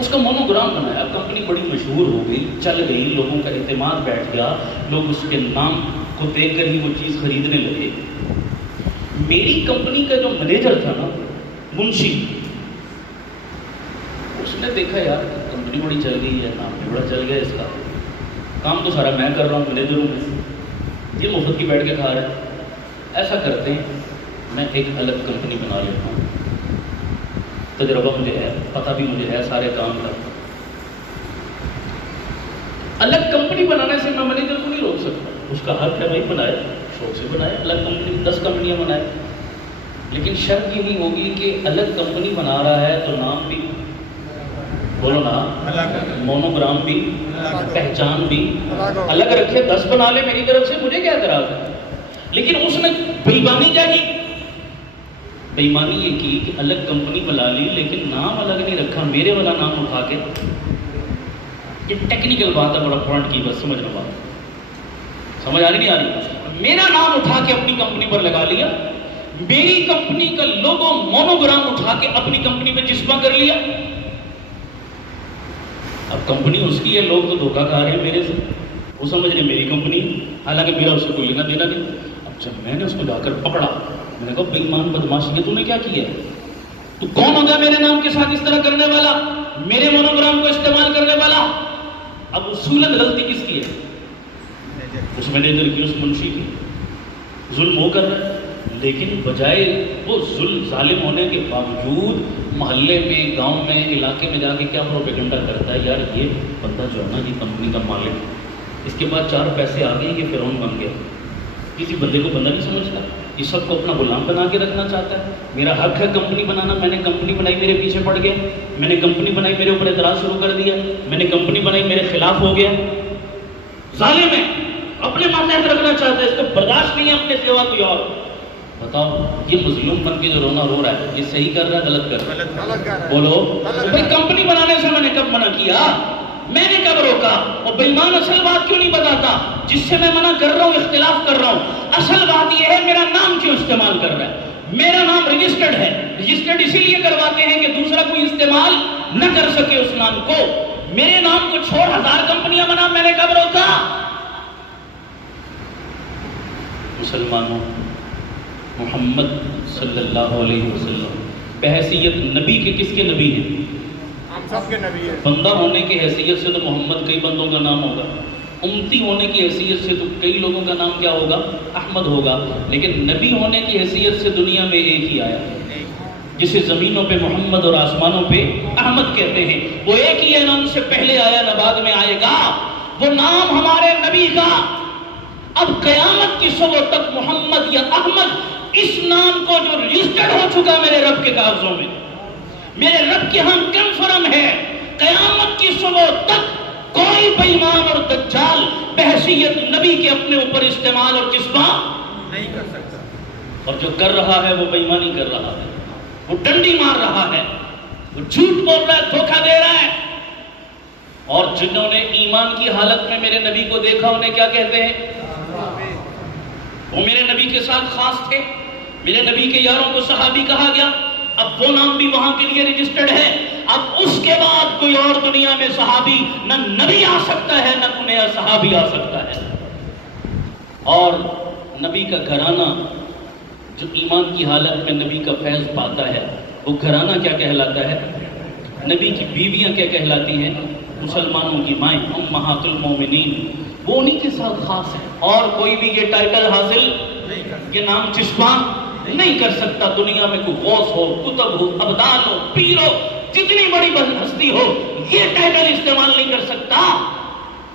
اس کا مونوگرام بنایا، کمپنی بڑی مشہور ہو گئی، چل گئی، لوگوں کا اعتماد بیٹھ گیا، لوگ اس کے نام کو دیکھ کر ہی وہ چیز خریدنے لگے۔ میری کمپنی کا جو مینیجر تھا نا، منشی، اس نے دیکھا یار کمپنی بڑی چل گئی ہے، نام بھی بڑا چل گیا اس کا، کام تو سارا میں کر رہا ہوں، مینیجر ہوں میں، یہ مفت کی بیٹھ کے کھا رہا ہے، ایسا کرتے ہیں میں ایک الگ کمپنی بنا لیتا ہوں، تجربہ مجھے ہے، پتہ بھی مجھے ہے سارے کام کا، الگ کمپنی بنانے سے میں مینیجر کو نہیں روک سکتا، اس کا حق ہے بھائی، بنائے، شوق سے بنائے، الگ کمپنی 10 کمپنیاں بنائے، لیکن شرط یہ نہیں ہوگی کہ الگ کمپنی بنا رہا ہے تو نام بھی، بولو نا، مونوگرام بھی، پہچان بھی الگ رکھے، 10 بنا لے میری طرف سے، مجھے کیا اعتراض ہے؟ لیکن اس نے بےایمانی کیا کی؟ بےایمانی یہ کی کہ الگ کمپنی بنا لی لیکن نام الگ نہیں رکھا، میرے والا نام اٹھا کے یہ ٹیکنیکل بات ہے، بڑا پوائنٹ کی بس سمجھنا بات سمجھ آ رہی نہیں آ رہی؟ میرا نام اٹھا کے اپنی کمپنی پر لگا لیا، میری کمپنی کا لوگو مونوگرام اٹھا کے اپنی کمپنی پہ چسپاں کر لیا. اب کمپنی اس کی ہے، لوگ تو دھوکہ کھا رہے ہیں میرے سے، وہ سمجھ رہے میری کمپنی، حالانکہ میرا اس سے کوئی لینا دینا نہیں. اب جب میں نے اس کو جا کر پکڑا، میں نے کہا بے ایمان بدماشی ہے، تو نے کیا کیا ہے؟ تو کون ہوگا میرے نام کے ساتھ اس طرح کرنے والا، میرے مونوگرام کو استعمال کرنے والا؟ اب اصولاً غلطی کس کی ہے؟ اس مینیجر کی، اس منشی کی. ظلم وہ کر رہا ہے، لیکن بجائے وہ ظالم ہونے کے باوجود محلے میں، گاؤں میں، علاقے میں جا کے کیا پروپیگنڈا کرتا ہے، یار یہ بندہ جو ہے نا، یہ کمپنی کا مالک، اس کے بعد 4 پیسے آ گئے، یہ فرعون بن گیا. کسی بندے کو بندہ نہیں سمجھتا، یہ سب کو اپنا غلام بنا کے رکھنا چاہتا ہے. میرا حق ہے کمپنی بنانا، میں نے کمپنی بنائی، میرے پیچھے پڑ گیا، میں نے کمپنی بنائی، میرے اوپر اعتراض شروع کر دیا، میں نے کمپنی بنائی، میرے خلاف ہو گیا. ظالم ہے، اپنے ماتحت رکھنا چاہتا ہے، اس کو برداشت نہیں ہے اپنے سوا کوئی اور. بتاؤ یہ مظلوم بن کے جو رونا رو رہا ہے، یہ صحیح کر رہا ہے غلط کر رہا ہے؟ بولو بھائی، کمپنی بنانے سے میں نے کب منع کیا، میں نے کب روکا؟ اور بے ایمان اصل بات کیوں نہیں بتاتا؟ جس سے میں منع کر رہا ہوں، اختلاف کر رہا ہوں، اصل بات یہ ہے میرا نام کیوں استعمال کر رہا ہے. میرا نام رجسٹرڈ ہے، رجسٹرڈ اسی لیے کرواتے ہیں کہ دوسرا کوئی استعمال نہ کر سکے اس نام کو. میرے نام کو چھوڑ 1000 کمپنیاں بنا، میں نے کب روکا؟ مسلمانوں، محمد صلی اللہ علیہ وسلم بحیثیت نبی کے کس کے نبی ہیں؟ ہم سب کے نبی ہیں. بندہ ہونے کی حیثیت سے تو محمد کئی بندوں کا نام ہوگا، امتی ہونے کی حیثیت سے تو کئی لوگوں کا نام کیا ہوگا؟ احمد ہوگا. لیکن نبی ہونے کی حیثیت سے دنیا میں ایک ہی آیا، جسے زمینوں پہ محمد اور آسمانوں پہ احمد کہتے ہیں. وہ ایک ہی ہے، نہ ان سے پہلے آیا نہ بعد میں آئے گا. وہ نام ہمارے نبی کا اب قیامت کی صبح تک محمد یا احمد اس نام کو جو رجسٹرڈ ہو چکا میرے رب کے کاغذوں میں، میرے رب کے ہاں کنفرم ہے، قیامت کی صبح تک کوئی بے ایمان اور دجال بحیثیت نبی کے اپنے اوپر استعمال اور چسپاں نہیں کر سکتا. اور جو کر رہا ہے وہ بے ایمانی کر رہا ہے، وہ ڈنڈی مار رہا ہے، وہ جھوٹ بول رہا ہے، دھوکہ دے رہا ہے. اور جنہوں نے ایمان کی حالت میں میرے نبی کو دیکھا، انہیں کیا کہتے ہیں؟ وہ میرے نبی کے ساتھ خاص تھے، میرے نبی کے یاروں کو صحابی کہا گیا. اب وہ نام بھی وہاں کے لیے رجسٹرڈ ہے. اب اس کے بعد کوئی اور دنیا میں صحابی نہ نبی آ سکتا ہے، نہ کوئی نیا صحابی آ سکتا ہے. اور نبی کا گھرانہ جو ایمان کی حالت میں نبی کا فیض پاتا ہے، وہ گھرانہ کیا کہلاتا ہے؟ نبی کی بیویاں کیا کہلاتی ہیں؟ مسلمانوں کی مائیں، امہات المومنین. وہ انہی کے ساتھ خاص ہے، اور کوئی بھی یہ ٹائٹل حاصل، یہ نام چسپاں نہیں کر سکتا. دنیا میں کوئی غوث ہو، کتب ہو، ابدال ہو، پیر ہو، جتنی بڑی ہستی ہو، یہ ٹائٹل استعمال نہیں کر سکتا.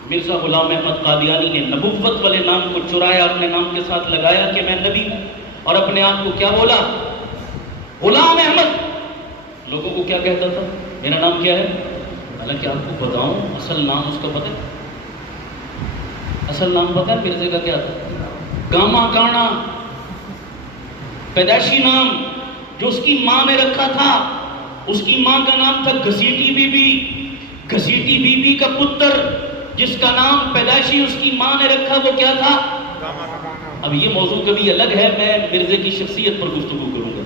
مرزا غلام احمد قادیانی نے نبوت والے نام کو چرایا، اپنے نام کے ساتھ لگایا کہ میں نبی ہوں، اور اپنے آپ کو کیا بولا؟ غلام احمد. لوگوں کو کیا کہتا تھا؟ میرا نام کیا ہے؟ حالانکہ آپ کو بتاؤں اصل نام اس کا پتہ ہے؟ اصل نام پتہ ہے مرزے کا کیا تھا؟ گاما کانا. پیدائشی نام جو اس کی ماں نے رکھا تھا، اس کی ماں کا نام تھا گھسیٹی بی بی. گھسیٹی بی بی کا پتر جس کا نام پیدائشی اس کی ماں نے رکھا، وہ کیا تھا؟ اب یہ موضوع کبھی الگ ہے، میں مرزے کی شخصیت پر گفتگو کروں گا،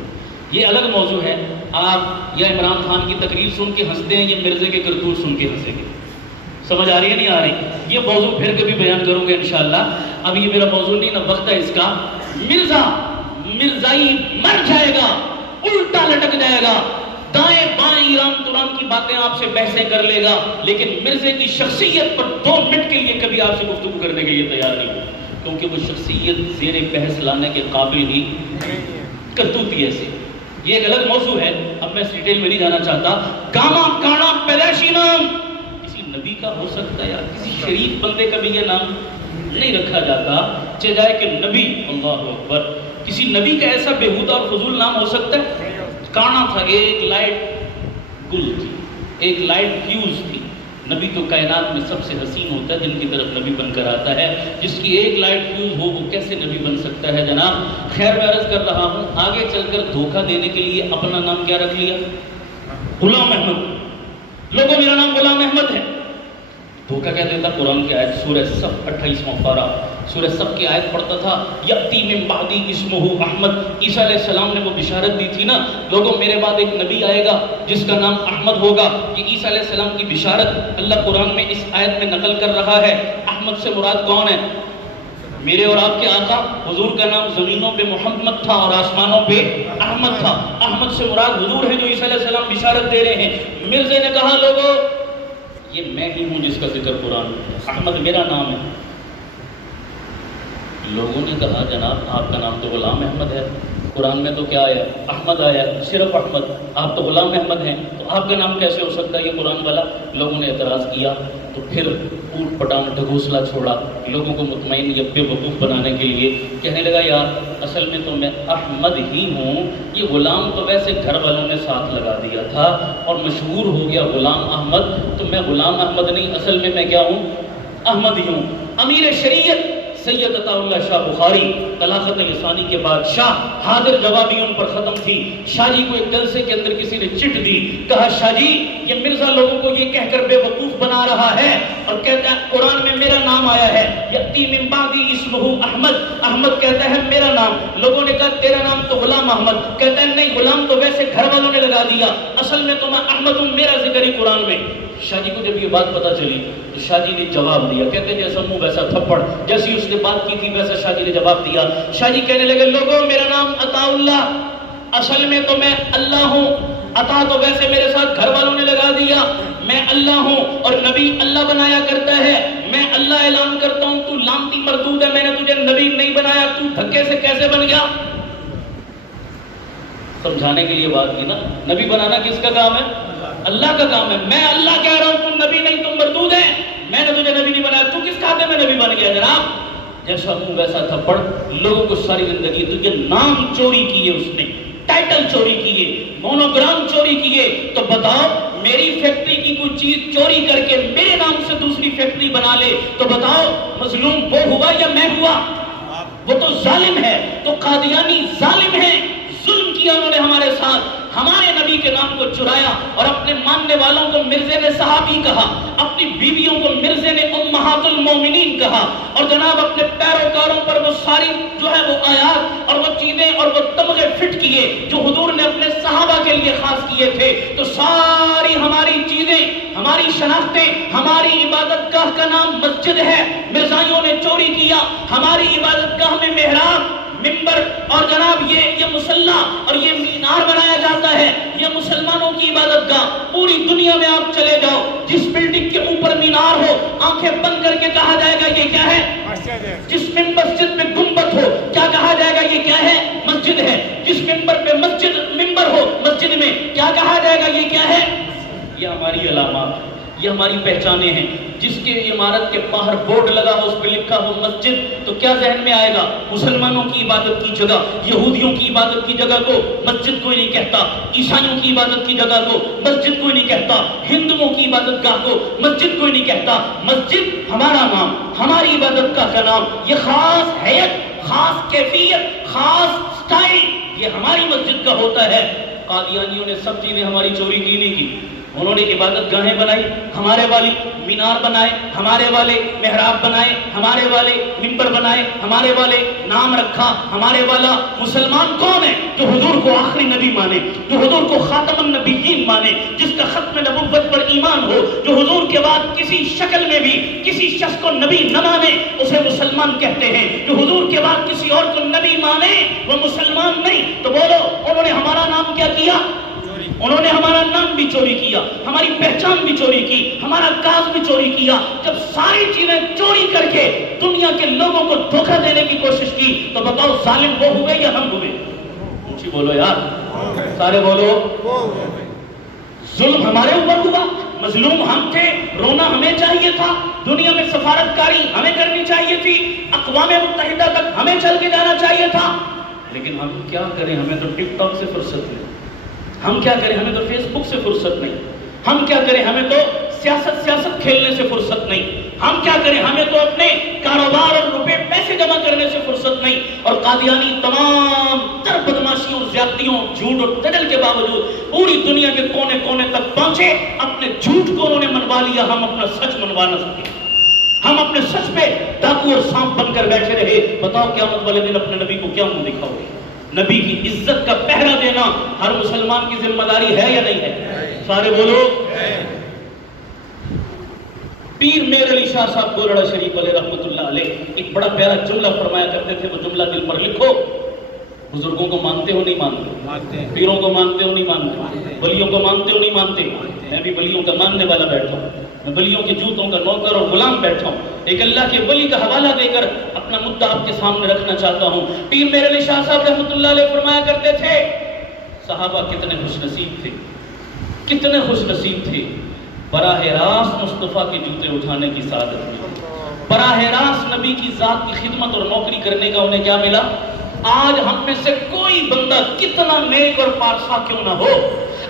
یہ الگ موضوع ہے. آپ یا عمران خان کی تقریر سن کے ہنستے ہیں، یا مرزے کے کرتوت سن کے ہنسیں گے؟ سمجھ آ رہی ہے نہیں آ رہی؟ یہ موضوع پھر کبھی بیان کروں گا انشاءاللہ. اب یہ میرا موضوع نہیں، نہ وقت ہے اس کا. مرزا مرزائی مر جائے گا، الٹا لٹک جائے گا، دائیں بائیں ایران توران کی باتیں آپ سے بحثیں کر لے گا، لیکن مرزے کی شخصیت پر 2 منٹ کے لیے کبھی آپ سے گفتگو کرنے کے لیے تیار نہیں ہو، کیونکہ وہ شخصیت زیر بحث لانے کے قابل ہی کرتوتی ایسے. یہ ایک الگ موضوع ہے، اب میں اس ڈیٹیل میں نہیں جانا چاہتا. گاما کانا پیدائشی نام کسی نبی کا ہو سکتا ہے یا کسی شریف بندے کا بھی یہ نام نہیں رکھا جاتا، چاہے جائے کہ نبی. اللہ اکبر. کسی نبی کا ایسا بےہودہ اور فضول نام ہو سکتا ہے؟ کانا تھا، ایک لائٹ گل تھی، ایک لائٹ فیوز تھی. نبی تو کائنات میں سب سے حسین ہوتا ہے جن کی طرف نبی بن کر آتا ہے. جس کی ایک لائٹ فیوز ہو وہ کیسے نبی بن سکتا ہے جناب؟ خیر میں عرض کر رہا ہوں، آگے چل کر دھوکہ دینے کے لیے اپنا نام کیا رکھ لیا؟ غلام احمد. لوگوں میرا نام غلام احمد ہے. دھوکہ کیا دیتا؟ قرآن کی آیت سورہ صف 28واں پارہ سورہ صف کی آیت پڑھتا تھا، یأتی من بعدی اسمہ احمد. عیسیٰ علیہ السلام نے وہ بشارت دی تھی نا، لوگوں میرے بعد ایک نبی آئے گا جس کا نام احمد ہوگا. یہ عیسیٰ علیہ السلام کی بشارت اللہ قرآن میں اس آیت میں نقل کر رہا ہے. احمد سے مراد کون ہے؟ میرے اور آپ کے آقا حضور کا نام زمینوں پہ محمد تھا اور آسمانوں پہ احمد تھا. احمد سے مراد حضور ہیں جو عیسیٰ علیہ السلام بشارت دے رہے ہیں. مرزے نے کہا لوگوں یہ میں ہی ہوں جس کا ذکر قرآن میں، احمد میرا نام ہے. لوگوں نے کہا جناب آپ کا نام تو غلام احمد ہے، قرآن میں تو کیا آیا؟ احمد آیا، صرف احمد. آپ تو غلام احمد ہیں تو آپ کا نام کیسے ہو سکتا ہے یہ قرآن والا؟ لوگوں نے اعتراض کیا تو پھر اوٹ پٹانگ ڈھگوسلا چھوڑا لوگوں کو مطمئن یا بے وقوف بنانے کے لیے. کہنے لگا یار اصل میں تو میں احمد ہی ہوں، یہ غلام تو ویسے گھر والوں نے ساتھ لگا دیا تھا اور مشہور ہو گیا غلام احمد، تو میں غلام احمد نہیں، اصل میں کیا ہوں؟ احمد ہی ہوں. امیر شریعت سید عطا اللہ شاہ بخاری طلاقت لسانی کے بعد شاہ حاضر جوابی ان پر ختم تھی. شاہ جی کو ایک جلسے کے اندر کسی نے چٹ دی، کہا شاہ جی یہ مرزا لوگوں کو یہ کہہ کر بے وقوف بنا رہا ہے اور کہتا ہے قرآن میں میرا نام آیا ہے، یأتی من بعدی اسمہ احمد. احمد کہتا ہے میرا نام. لوگوں نے کہا تیرا نام تو غلام احمد. کہتا ہے نہیں، غلام تو ویسے گھر والوں نے لگا دیا، اصل میں تو میں احمد ہوں، میرا ذکر ہی قرآن میں. شاہ جی کو جب یہ بات پتہ چلی تو شاہ جی نے جواب دیا. کہتے ہیں جیسا منہ ویسا تھپڑ، جیسی اس نے بات کی تھی ویسا شاہ جی نے جواب دیا. شاہ جی کہنے لگے لوگوں میرا نام عطا اللہ، اصل میں تو میں اللہ ہوں. عطا تو ویسے میرے ساتھ گھر والوں نے لگا دیا، میں اللہ ہوں اور نبی اللہ بنایا کرتا ہے. میں اللہ اعلان کرتا ہوں تو لامتی مردود ہے، میں نے تجھے نبی نہیں بنایا، تو دھکے سے کیسے بن گیا؟ سمجھانے کے لیے بات کی نا. نبی بنانا کس کا کام ہے؟ اللہ کا کام ہے. میں اللہ کہہ رہا ہوں تم نبی نہیں، تم مردود ہیں، میں نے تجھے نبی نہیں بنایا، تو کس کھاتے میں نبی بن گیا؟ جناب جیسا منہ ویسا تھپڑ. لوگوں کو ساری زندگی تو یہ نام چوری کیے، اس نے ٹائٹل چوری کیے، مونوگرام چوری کیے. تو بتاؤ میری فیکٹری کی کوئی چیز چوری کر کے میرے نام سے دوسری فیکٹری بنا لے تو بتاؤ مظلوم وہ ہوا یا میں ہوا؟ وہ تو ظالم ہے. تو قادیانی ظالم ہے، ظلم کیا انہوں نے ہمارے ساتھ، ہمارے نبی کے نام کو چرایا اور اپنے ماننے والوں کو مرزے نے صحابی کہا، اپنی بیویوں کو مرزے نے امہات المومنین کہا، اور جناب اپنے پیروکاروں پر وہ ساری جو ہے وہ آیات اور وہ چیزیں اور وہ تمغے فٹ کیے جو حضور نے اپنے صحابہ کے لیے خاص کیے تھے. تو ساری ہماری چیزیں، ہماری شناختیں، ہماری عبادت گاہ کا نام مسجد ہے، مرزائیوں نے چوری کیا. ہماری عبادت گاہ میں محراب، منبر اور جناب یہ مصلی اور یہ مینار بنایا جاتا ہے. یہ مسلمانوں کی عبادت گاہ. پوری دنیا میں آپ چلے جاؤ، جس بلڈنگ کے اوپر مینار ہو آنکھیں بند کر کے کہا جائے گا یہ کیا ہے؟ جس میں مسجد میں گنبد ہو کیا کہا جائے گا یہ کیا ہے؟ مسجد ہے. جس منبر پہ منبر ہو مسجد میں کیا کہا جائے گا یہ کیا ہے؟ یہ ہماری علامات، یہ ہماری پہچانیں ہیں. جس کے عمارت کے باہر بورڈ لگا ہو اس پہ لکھا ہو مسجد تو کیا ذہن میں آئے گا؟ مسلمانوں کی عبادت کی جگہ. یہودیوں کی عبادت کی جگہ کو مسجد کوئی نہیں کہتا، عیسائیوں کی عبادت کی جگہ کو مسجد کوئی نہیں کہتا، ہندوؤں کی عبادت گاہ کو مسجد کوئی نہیں کہتا. مسجد ہمارا نام، ہماری عبادت گاہ کا نام، یہ خاص حیت، خاص کیفیت، خاص سٹائل یہ ہماری مسجد کا ہوتا ہے. قادیانیوں نے سب چیزیں ہماری چوری کی نہیں کی. انہوں نے عبادت گاہیں بنائی ہمارے والی، مینار بنائے ہمارے والے، محراب بنائے ہمارے والے، منبر بنائے ہمارے والے، نام رکھا ہمارے والا. مسلمان کون ہے؟ جو حضور کو آخری نبی مانے، جو حضور کو خاتم النبیین مانے، جس کا ختم نبوت پر ایمان ہو، جو حضور کے بعد کسی شکل میں بھی کسی شخص کو نبی نہ مانے اسے مسلمان کہتے ہیں. جو حضور کے بعد کسی اور کو نبی مانے وہ مسلمان نہیں. تو بولو انہوں نے ہمارا نام کیا کیا؟ انہوں نے ہمارا نام بھی چوری کیا، ہماری پہچان بھی چوری کی، ہمارا کاز بھی چوری کیا. جب ساری چیزیں چوری کر کے دنیا کے لوگوں کو دھوکہ دینے کی کوشش کی تو بتاؤ ظالم وہ ہوئے یا ہم ہوئے؟ اونچی بولو یار، سارے بولو. ظلم ہمارے اوپر ہوا، مظلوم ہم تھے، رونا ہمیں چاہیے تھا، دنیا میں سفارتکاری ہمیں کرنی چاہیے تھی، اقوام متحدہ تک ہمیں چل کے جانا چاہیے تھا. لیکن ہم کیا کریں، ہمیں تو ٹک ٹاک سے فرصت نہیں. ہم کیا کریں، ہمیں تو فیس بک سے فرصت نہیں. ہم کیا کریں، ہمیں تو سیاست کھیلنے سے فرصت نہیں. ہم کیا کریں، ہمیں تو اپنے کاروبار اور روپے پیسے جمع کرنے سے فرصت نہیں. اور قادیانی تمام تر بدماشیوں، زیادتیوں، جھوٹ اور دجل کے باوجود پوری دنیا کے کونے کونے تک پہنچے. اپنے جھوٹ کو انہوں نے منوا لیا، ہم اپنا سچ منوا نہ سکے. ہم اپنے سچ پہ ڈاکو اور سانپ بن کر بیٹھے رہے. بتاؤ قیامت والے دن اپنے نبی کو کیا منہ دکھاؤ گے؟ نبی کی عزت کا پہرا دینا ہر مسلمان کی ذمہ داری ہے یا نہیں ہے؟ سارے بولو. پیر میر علی شاہ صاحب گولڑا شریف علیہ رحمۃ اللہ علیہ ایک بڑا پیارا جملہ فرمایا کرتے تھے. وہ جملہ دل پر لکھو. بزرگوں کو مانتے ہو نہیں مانتے؟ پیروں کو مانتے ہو نہیں مانتے؟ ولیوں کو مانتے ہو نہیں مانتے؟ میں بھی ولیوں کا ماننے والا بیٹھا ہوں. میں ولیوں کے جوتوں کا نوکر اور غلام بیٹھا ہوں. ایک اللہ کے ولی کا حوالہ دے کر اپنا مدعا آپ کے سامنے رکھنا چاہتا ہوں. پیر میر علی شاہ صاحب رحمۃ اللہ علیہ فرمایا کرتے تھے صحابہ کتنے خوش نصیب تھے، کتنے خوش نصیب تھے. براہ راست مصطفیٰ کے جوتے اٹھانے کی سعادت ملی. براہ راست نبی کی ذات کی خدمت اور نوکری کرنے کا انہیں کیا ملا؟ آج ہم میں سے کوئی بندہ کتنا نیک اور پارسا کیوں نہ ہو،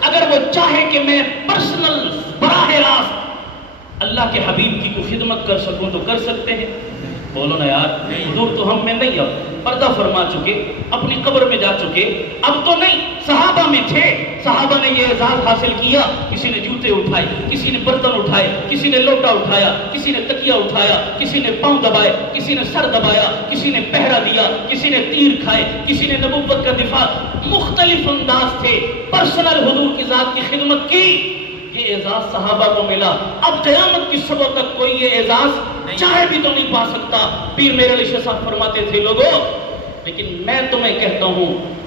اگر وہ چاہے کہ میں پرسنل براہ راست اللہ کے حبیب کی کو خدمت کر سکوں تو کر سکتے ہیں. بولو نا یار. حضور تو ہم میں نہیں، اب پردہ فرما چکے، اپنی قبر میں جا چکے، اب تو نہیں. صحابہ میں تھے، صحابہ نے یہ اعزاز حاصل کیا. کسی نے جوتے اٹھائے، کسی نے برتن اٹھائے، کسی نے لوٹا اٹھایا، کسی نے تکیہ اٹھایا، کسی نے پاؤں دبائے، کسی نے سر دبایا، کسی نے پہرا دیا، کسی نے تیر کھائے، کسی نے نبوت کا دفاع. مختلف انداز تھے. پرسنل حضور کی ذات کی خدمت کی. یہ اعزاز صحابہ کو ملا. اب قیامت کی صبح تک کوئی یہ اعزاز چاہے بھی تو نہیں پا سکتا. پیر میرے علی شاہ صاحب فرماتے تھے لوگوں، لیکن میں تمہیں کہتا ہوں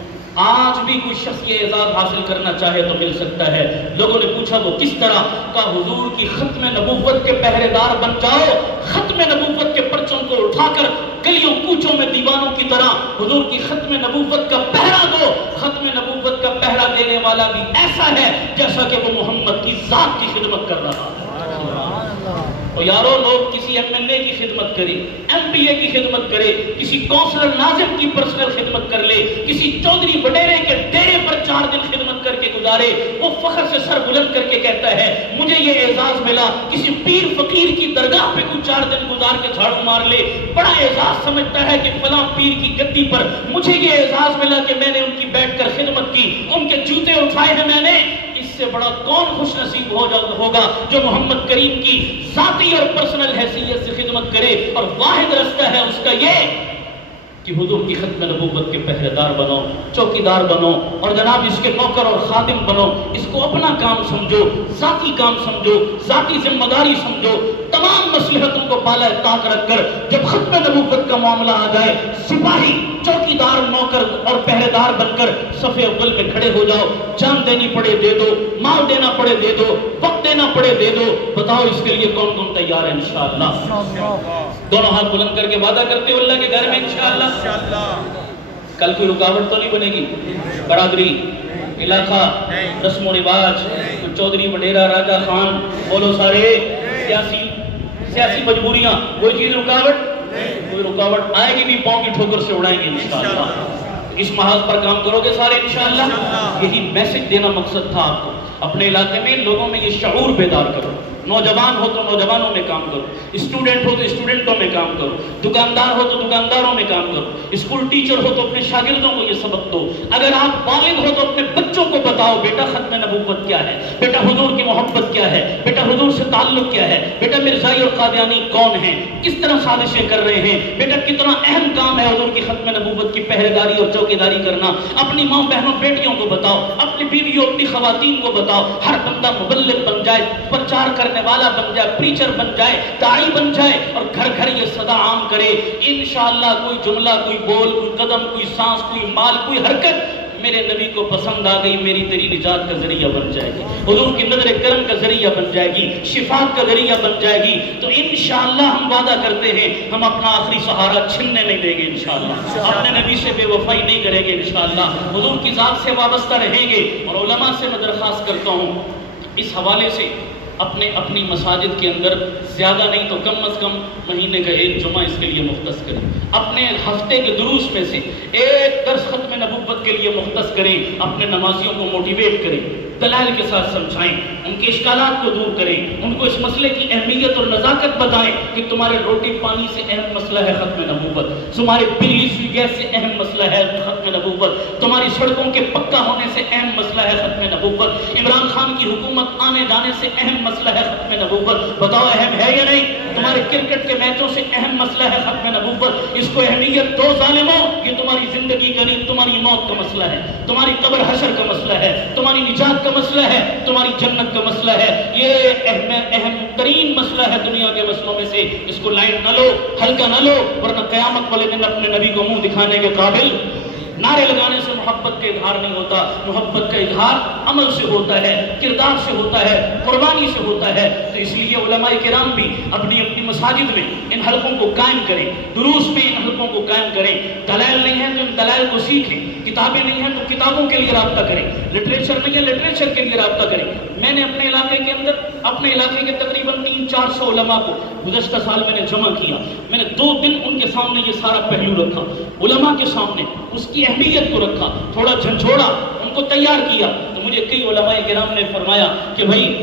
آج بھی کوئی شخص یہ اعزاز حاصل کرنا چاہے تو مل سکتا ہے. لوگوں نے پوچھا وہ کس طرح؟ کہا حضور کی ختم نبوت کے پہرے دار بن جاؤ. ختم نبوت کے پرچم کو اٹھا کر گلیوں کوچوں میں دیوانوں کی طرح حضور کی ختم نبوت کا پہرا دو. ختم نبوت کا پہرا دینے والا بھی ایسا ہے جیسا کہ وہ محمد کی ذات کی خدمت کر رہا ہے. تو یارو لوگ کسی ایم ایل اے کی خدمت کرے، ایم پی اے کی خدمت کرے، کسی کونسلر ناظم کی پرسنل خدمت کر لے، کسی چودھری وڈیرے کے ڈیرے پر 4 دن خدمت کر کے گزارے. وہ فخر سے سر بلند کر کے کہتا ہے مجھے یہ اعزاز ملا. کسی پیر فقیر کی درگاہ پہ کوئی 4 دن گزار کے جھاڑو مار لے، بڑا اعزاز سمجھتا ہے کہ فلاں پیر کی گدی پر مجھے یہ اعزاز ملا کہ میں نے ان کی بیٹھ کر خدمت کی، ان کے جوتے اٹھائے ہیں میں نے. اس سے بڑا کون خوش نصیب ہوگا جو محمد کریم کی ذاتی اور پرسنل حیثیت سے خدمت کرے. اور واحد رستہ ہے اس کا یہ کہ حضور کی ختم نبوت کے پہرے دار بنو، چوکی دار بنو، اور جناب اس کے نوکر اور خادم بنو. اس کو اپنا کام سمجھو، ذاتی کام سمجھو، ذاتی ذمہ داری سمجھو. تمام مصلحتوں کو بالائے طاق رکھ کر جب ختم نبوت کا معاملہ آ جائے، سپاہی، چوکی دار، نوکر اور پہرے دار بن کر صف اول میں کھڑے ہو جاؤ. جان دینی پڑے دے دو، مال دینا پڑے دے دو، وقت دینا پڑے دے دو. بتاؤ اس کے لیے کون کون تیار ہے؟ انشاءاللہ. دونوں ہاتھ بلند کر کے وعدہ کرتے ہو اللہ کے گھر میں انشاءاللہ. کل کوئی رکاوٹ تو نہیں بنے گی؟ برادری، علاقہ، رسم و رواج، چودھری وڈیرا، راجہ خان، بولو سارے، سیاسی مجبوریاں، کوئی چیز رکاوٹ؟ کوئی رکاوٹ آئے گی بھی پاؤں کی ٹھوکر سے اڑائیں گے انشاءاللہ. اس محاذ پر کام کرو گے سارے انشاءاللہ. یہی میسج دینا مقصد تھا آپ کو. اپنے علاقے میں لوگوں میں یہ شعور بیدار کرو. نوجوان ہو تو نوجوانوں میں کام کرو، اسٹوڈنٹ ہو تو اسٹوڈنٹوں میں کام کرو، دکاندار ہو تو دکانداروں میں کام کرو، اسکول ٹیچر ہو تو اپنے شاگردوں کو یہ سبق دو. اگر آپ والد ہو تو اپنے بچوں کو بتاؤ بیٹا ختم نبوت کیا ہے، بیٹا حضور کی محبت کیا ہے، بیٹا حضور سے تعلق کیا ہے، بیٹا مرزائی اور قادیانی کون ہیں، کس طرح سازشیں کر رہے ہیں، بیٹا کتنا اہم کام ہے حضور کی ختم نبوت کی پہرے داری اور چوکیداری کرنا. اپنی ماں بہنوں بیٹیوں کو بتاؤ، اپنی بیویوں اپنی خواتین کو بتاؤ. ہر بندہ مبلغ بن جائے، پرچار کرنے والا بن جائے، پریچر بن جائے، داعی بن جائے، اور گھر گھر یہ صدا عام کرے. انشاءاللہ کوئی جملہ، کوئی بول، کوئی قدم، کوئی سانس، کوئی مال، کوئی حرکت میرے نبی کو پسند آ گئی، میری تیری نجات کا ذریعہ بن جائے گی، حضور کی نظر کرم کا ذریعہ بن جائے گی، شفاعت کا ذریعہ بن جائے گی. تو انشاءاللہ ہم وعدہ کرتے ہیں ہم اپنا آخری سہارا چھننے نہیں دیں گے انشاءاللہ. اپنے نبی سے بے وفائی نہیں کریں گے انشاءاللہ. حضور کی ذات سے وابستہ رہیں گے. اور علماء سے میں درخواست کرتا ہوں اس حوالے سے اپنی مساجد کے اندر زیادہ نہیں تو کم از کم مہینے کا 1 جمعہ اس کے لیے مختص کریں. اپنے ہفتے کے دروس میں سے 1 درس ختم نبوت کے لیے مختص کریں. اپنے نمازیوں کو موٹیویٹ کریں، دلائل کے ساتھ سمجھائیں. ان کے اشکالات کو دور کریں، ان کو اس مسئلے کی اہمیت اور نزاکت بتائیں کہ تمہارے روٹی پانی سے اہم مسئلہ ہے ختم نبوت، تمہارے بجلی سوئی گیس سے اہم مسئلہ ہے ختم نبوت، تمہاری سڑکوں کے پکا ہونے سے اہم مسئلہ ہے ختم نبوت، عمران خان کی حکومت آنے جانے سے اہم مسئلہ ہے ختم نبوت، بتاؤ اہم ہے یا نہیں؟ تمہارے کرکٹ کے میچوں سے اہم مسئلہ ہے ختم نبوت، اس کو اہمیت دو ظالموں، یہ تمہاری زندگی کا نہیں تمہاری موت کا مسئلہ ہے، تمہاری قبر حشر کا مسئلہ ہے، تمہاری نجات کا مسئلہ ہے، تمہاری جنت کا مسئلہ ہے، یہ اہم ترین مسئلہ ہے دنیا کے مسئلوں میں سے، اس کو لائٹ نہ لو، ہلکا نہ لو، ورنہ قیامت والے دن اپنے نبی کو منہ دکھانے کے قابل نعرے لگانے سے محبت کا اظہار نہیں ہوتا، محبت کا اظہار عمل سے ہوتا ہے، کردار سے ہوتا ہے، قربانی سے ہوتا ہے۔ تو اس لیے علماء کرام بھی اپنی اپنی مساجد میں ان حلقوں کو قائم کریں، دروس میں ان حلقوں کو قائم کریں، دلائل نہیں ہیں تو ان دلائل کو سیکھیں، کتابیں نہیں ہیں تو کتابوں کے لیے رابطہ کریں، لٹریچر نہیں ہے لٹریچر کے لیے رابطہ کریں۔ میں نے اپنے علاقے کے اندر اپنے علاقے کے تقریباً 300-400 علماء کو گزشتہ سال میں نے جمع کیا، میں نے 2 دن ان کے سامنے یہ سارا پہلو رکھا، علماء کے سامنے اس کی اہمیت کو رکھا، تھوڑا جھنجھوڑا، ان کو تیار کیا۔ تو مجھے کئی علماء کرام نے فرمایا کہ بھائی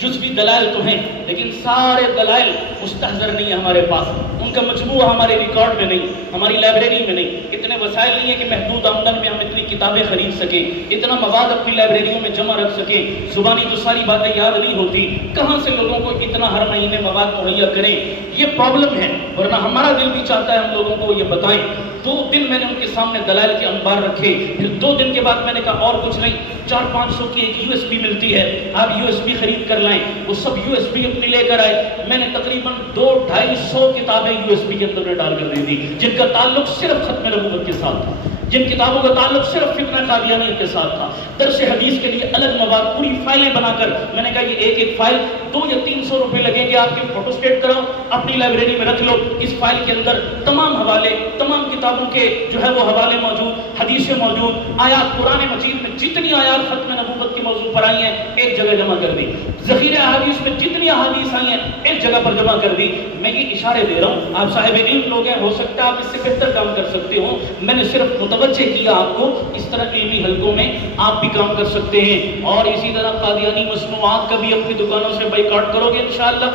جزوی دلائل تو ہیں لیکن سارے دلائل مستحضر نہیں ہے ہمارے پاس، ان کا مجموعہ ہمارے ریکارڈ میں نہیں، ہماری لائبریری میں نہیں، اتنے وسائل نہیں ہے کہ محدود آمدن میں ہم اتنی کتابیں خرید سکیں، اتنا مواد اپنی لائبریریوں میں جمع رکھ سکیں، زبانی تو ساری باتیں یاد نہیں ہوتی، کہاں سے لوگوں کو اتنا ہر مہینے مواد مہیا کریں، یہ پرابلم ہے، ورنہ ہمارا دل بھی چاہتا ہے ہم لوگوں کو یہ بتائیں۔ 2 دن میں نے ان کے سامنے دلائل کے انبار رکھے، پھر 2 دن کے بعد میں نے کہا اور کچھ نہیں، 400-500 کی ایک USB ملتی ہے، آپ USB خرید کر لائیں، وہ سب USB اپنی لے کر آئے، میں نے تقریباً 200-250 کتابیں USB کے اندر ڈال کر دے دی، جن کا تعلق صرف ختم نبوت کے ساتھ تھا، جن کتابوں کا تعلق صرف فتنہ قادیانی کے ساتھ تھا، درس حدیث کے لیے الگ مواد، پوری فائلیں بنا کر میں نے کہا یہ ایک ایک فائل 200 یا 300 روپے لگیں گے، آپ کے فوٹو اسٹیٹ کراؤ، اپنی لائبریری میں رکھ لو، اس فائل کے اندر تمام حوالے، تمام کتابوں کے جو ہے وہ حوالے موجود، حدیثیں موجود، آیات قرآن مجید میں جتنی آیات ختم نبوت کے موضوع پر آئی ہیں ایک جگہ جمع کر دی، ذخیرہ احادیث میں جتنی احادیث آئی ہیں ایک جگہ پر جمع کر دی۔ میں یہ اشارے دے رہا ہوں، آپ صاحب علم لوگ ہیں، ہو سکتا ہے آپ اس سے بہتر کام کر سکتے ہو، میں نے صرف متوجہ کیا آپ کو، اس طرح علمی حلقوں میں آپ بھی کام کر سکتے ہیں، اور اسی طرح قادیانی مصنوعات کا بھی اپنی دکانوں سے بائیکاٹ کرو گے انشاءاللہ۔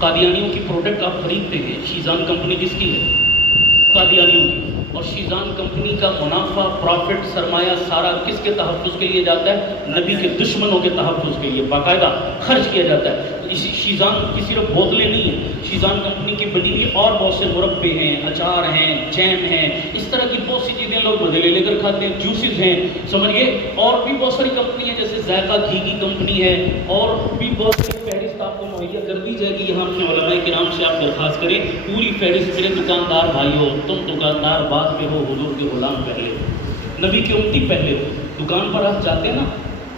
قادیانیوں کی پروڈکٹ آپ خریدتے ہیں، شیزان کمپنی جس کی ہے قادیانیوں کی، اور شیزان کمپنی کا منافع، پروفٹ، سرمایہ سارا کس کے تحفظ کے لیے جاتا ہے؟ نبی کے دشمنوں کے تحفظ کے لیے باقاعدہ خرچ کیا جاتا ہے۔ اسی شیزان کی صرف بوتلیں نہیں ہیں، شیزان کمپنی کی بنی ہوئی اور بہت سے مربے ہیں، اچار ہیں، جیم ہیں، اس طرح کی بہت سی چیزیں لوگ بدلے لے کر کھاتے ہیں، جوسز ہیں، سمجھیے، اور بھی بہت ساری کمپنی ہیں جیسے ذائقہ گھی کی کمپنی ہے، اور بھی بہت سی فہرست آپ کو مہیا کر دی جائے گی۔ یہاں اپنے علماء کرام سے آپ درخواست کریں پوری فہرست، میرے دکاندار بھائیو، تم دکاندار بعد میں ہو، حضور کے غلام پہلے ہو، نبی کے امتی پہلے ہو۔ دکان پر آپ جاتے ہیں نا،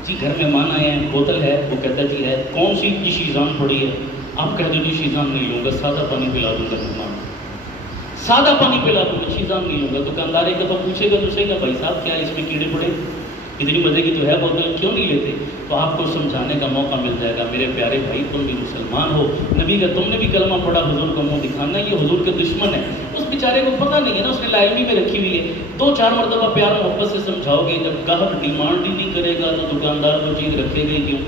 جی گھر مہمان آئے ہیں، بوتل ہے، وہ کہتا جی ہے، کون سی جی شیزان پڑی ہے، آپ کہہ دو جی شیزان نہیں لوں گا، سادہ پانی پلا دوں گا مہمان، سادہ پانی پلا دوں گا، شیزان نہیں لوں گا۔ دکاندار ایک دفعہ پوچھے گا دوسرے کا، بھائی صاحب کیا اس میں کیڑے پڑے، اتنی مزے کی تو ہے بوتل، کیوں نہیں لیتے؟ تو آپ کو سمجھانے کا موقع مل جائے گا، میرے پیارے بھائی تم بھی مسلمان ہو، نبی کا تم نے بھی کلمہ پڑھا، حضور کو منہ دکھانا، یہ حضور کے دشمن ہے، اس بیچارے کو پتہ نہیں ہے نا، اس نے لائبریری میں رکھی ہوئی ہے، 2-4 مرتبہ پیار محبت سے سمجھاؤ گے، جب گاہک ڈیمانڈ ہی نہیں کرے گا تو دکاندار وہ چیز رکھے گا کیوں؟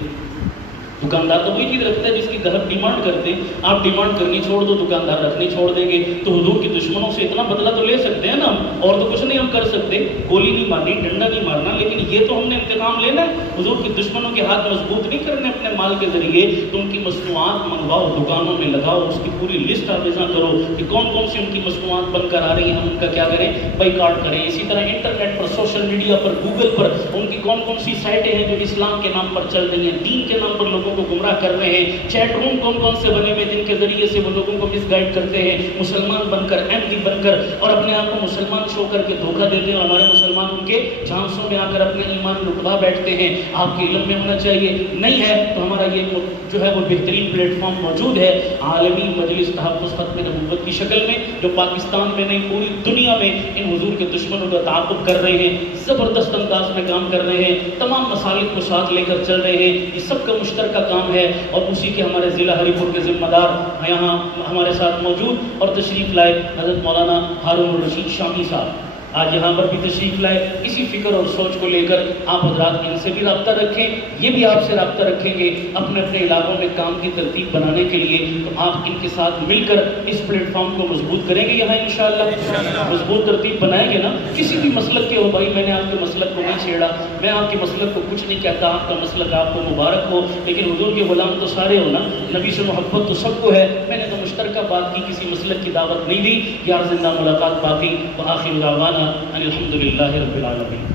دکاندار تو وہی چیز رکھتا ہے جس کی گاہک ڈیمانڈ کرتے ہیں، آپ ڈیمانڈ کرنی چھوڑ دو، دکاندار رکھنی چھوڑ دیں گے، تو حضور کے دشمنوں سے اتنا بدلہ تو لے سکتے ہیں نا ہم، اور تو کچھ نہیں ہم کر سکتے، گولی نہیں مارنی، ڈنڈا نہیں مارنا، لیکن یہ تو ہم نے انتقام لینا ہے، حضور کے دشمنوں کے ہاتھ مضبوط نہیں کرنے اپنے مال کے ذریعے، تو ان کی مصنوعات منگواؤ، دکانوں میں لگاؤ، اس کی پوری لسٹ آویزاں کرو کہ کون کون سی ان کی مصنوعات بن کر آ رہی ہیں، ہم ان کا کیا کریں، بائیکاٹ کریں۔ اسی طرح انٹرنیٹ پر، سوشل میڈیا پر، گوگل پر ان کی کون کون سی سائٹیں ہیں جو اسلام کے نام پر چل رہی ہیں، دین کے نام پر لوگوں کو گمراہ کر رہے ہیں، چیٹ روم کون کون سے بنے ہوئے جن کے ذریعے سے وہ لوگوں کو مس گائیڈ کرتے ہیں، مسلمان بن کر، احمدی بن کر، اور اپنے آپ کو مسلمان شو کر کے دھوکہ دیتے ہیں، اور ہمارے مسلمان ان کے جھانسوں میں آ کر اپنے ایمان رکوا بیٹھتے ہیں۔ آپ کے علم میں ہونا چاہیے، نہیں ہے تو ہمارا یہ جو ہے وہ بہترین پلیٹ فارم موجود ہے، عالمی مجلس تحفظ ختم نبوت کی شکل میں، جو پاکستان میں نہیں پوری دنیا میں ان حضور کے دشمنوں کا تعاقب کر رہے ہیں، زبردست انداز میں کام کر رہے ہیں، تمام مسالک کو ساتھ لے کر چل رہے ہیں، یہ سب کا مشترکہ کام ہے، اور اسی کے ہمارے ضلع ہری پور کے ذمہ دار یہاں ہمارے ساتھ موجود اور تشریف لائے حضرت مولانا ہارون الرشید شامی صاحب، آج یہاں پر بھی تشریف لائے، اسی فکر اور سوچ کو لے کر آپ حضرات ان سے بھی رابطہ رکھیں، یہ بھی آپ سے رابطہ رکھیں گے اپنے اپنے علاقوں میں کام کی ترتیب بنانے کے لیے، تو آپ ان کے ساتھ مل کر اس پلیٹ فارم کو مضبوط کریں گے یہاں انشاءاللہ، مضبوط ترتیب بنائیں گے نا۔ کسی بھی مسلک کے ہو بھائی، میں نے آپ کے مسلک کو نہیں چھیڑا، میں آپ کے مسلک کو کچھ نہیں کہتا، آپ کا مسلک آپ کو مبارک ہو، لیکن حضور کے غلام تو سارے ہو نا، نبی سے محبت تو سب کو ہے، میں نے تو مشترکہ بات کی، کسی مسلک کی دعوت نہیں دی۔ یار زندہ ملاقات باقی، وآخر دعوانا ان الحمدللہ رب العالمین۔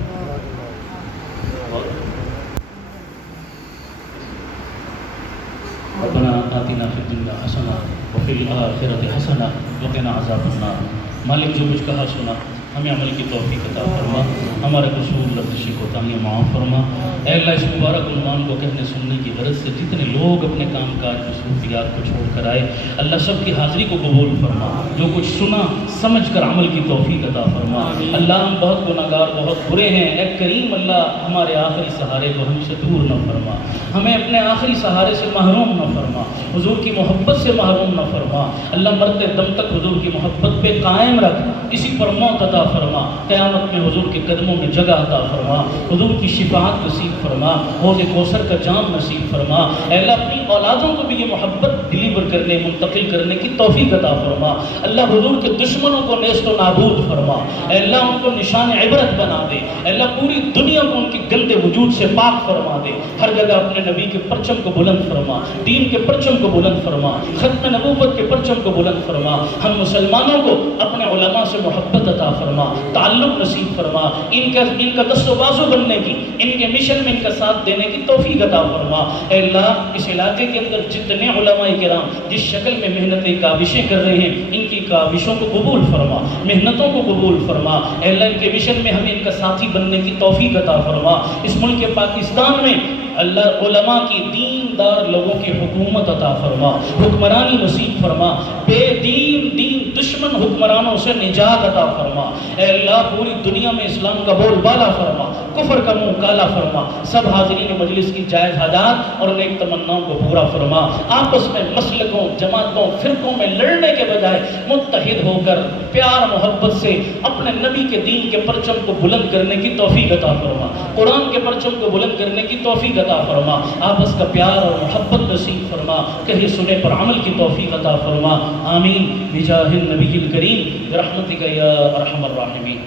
ربنا آتنا فی الدنیا حسنہ وفی الآخرۃ حسنہ وقنا عذاب النار۔ مالک جو کچھ کہا سنا ہمیں عمل کی توفیق عطا فرما، ہمارے قصور لفظ کوتاہیاں معاف فرما۔ اے اللہ اس مبارک عنوان کو کہنے سننے کی غرض سے جتنے لوگ اپنے کام کاج مصروفیات کو چھوڑ کر آئے، اللہ سب کی حاضری کو قبول فرما، جو کچھ سنا سمجھ کر عمل کی توفیق عطا فرما۔ اللہ ہم بہت گناہگار بہت برے ہیں، اے کریم اللہ ہمارے آخری سہارے کو ہم سے دور نہ فرما، ہمیں اپنے آخری سہارے سے محروم نہ فرما، حضور کی محبت سے محروم نہ فرما۔ اللہ مرتے دم تک حضور کی محبت پہ قائم رکھ، اسی پر موت عطا فرما، قیامت میں حضور کے قدموں میں جگہ عطا فرما، حضور کی شفاعت نصیب فرما، حوض کوثر کا جام نصیب فرما۔ اے اللہ اپنی اولادوں کو بھی یہ محبت ڈلیور کرنے منتقل کرنے کی توفیق عطا فرما۔ اللہ حضور کے دشمنوں کو نیست و نابود فرما، اے اللہ ان کو نشان عبرت بنا دے، اے اللہ پوری دنیا کو ان کے گندے وجود سے پاک فرما دے، ہر جگہ اپنے نبی کے پرچم کو بلند فرما، دین کے پرچم کو بلند فرما، ختم نبوت کے پرچم کو بلند فرما۔ ہم مسلمانوں کو اپنے علماء سے محبت عطا فرما، تعلق نصیب فرما، ان کا دست و بازو بننے کی، ان کے مشن میں ان کا ساتھ دینے کی توفیق عطا فرما۔ اے اللہ اس علاقے کے اندر جتنے علماء کرام جس شکل میں محنتیں کاوشیں کر رہے ہیں، ان کی کاوشوں کو قبول فرما، محنتوں کو قبول فرما۔ اے اللہ ان کے مشن میں ہمیں ان کا ساتھی بننے کی توفیق عطا فرما۔ اس ملک پاکستان میں اللہ علماء کی دیندار لوگوں کی حکومت عطا فرما، حکمرانی نصیب فرما، بے دین دشمن حکمرانوں سے نجات عطا فرما۔ اے اللہ پوری دنیا میں اسلام کا بول بالا فرما، کفر کا منہ کالا فرما، سب حاضرین مجلس کی جائز حاجات اور نیک تمناؤں کو پورا فرما۔ آپس میں مسلکوں جماعتوں فرقوں میں لڑنے کے بجائے متحد ہو کر پیار محبت سے اپنے نبی کے دین کے پرچم کو بلند کرنے کی توفیق عطا فرما، قرآن کے پرچم کو بلند کرنے کی توفیق عطا فرما، آپس کا پیار اور محبت نصیب فرما، کہے سنے پر عمل کی توفیق عطا فرما۔ آمین بجاہ النبی الکریم برحمتک یا ارحم الراحمین۔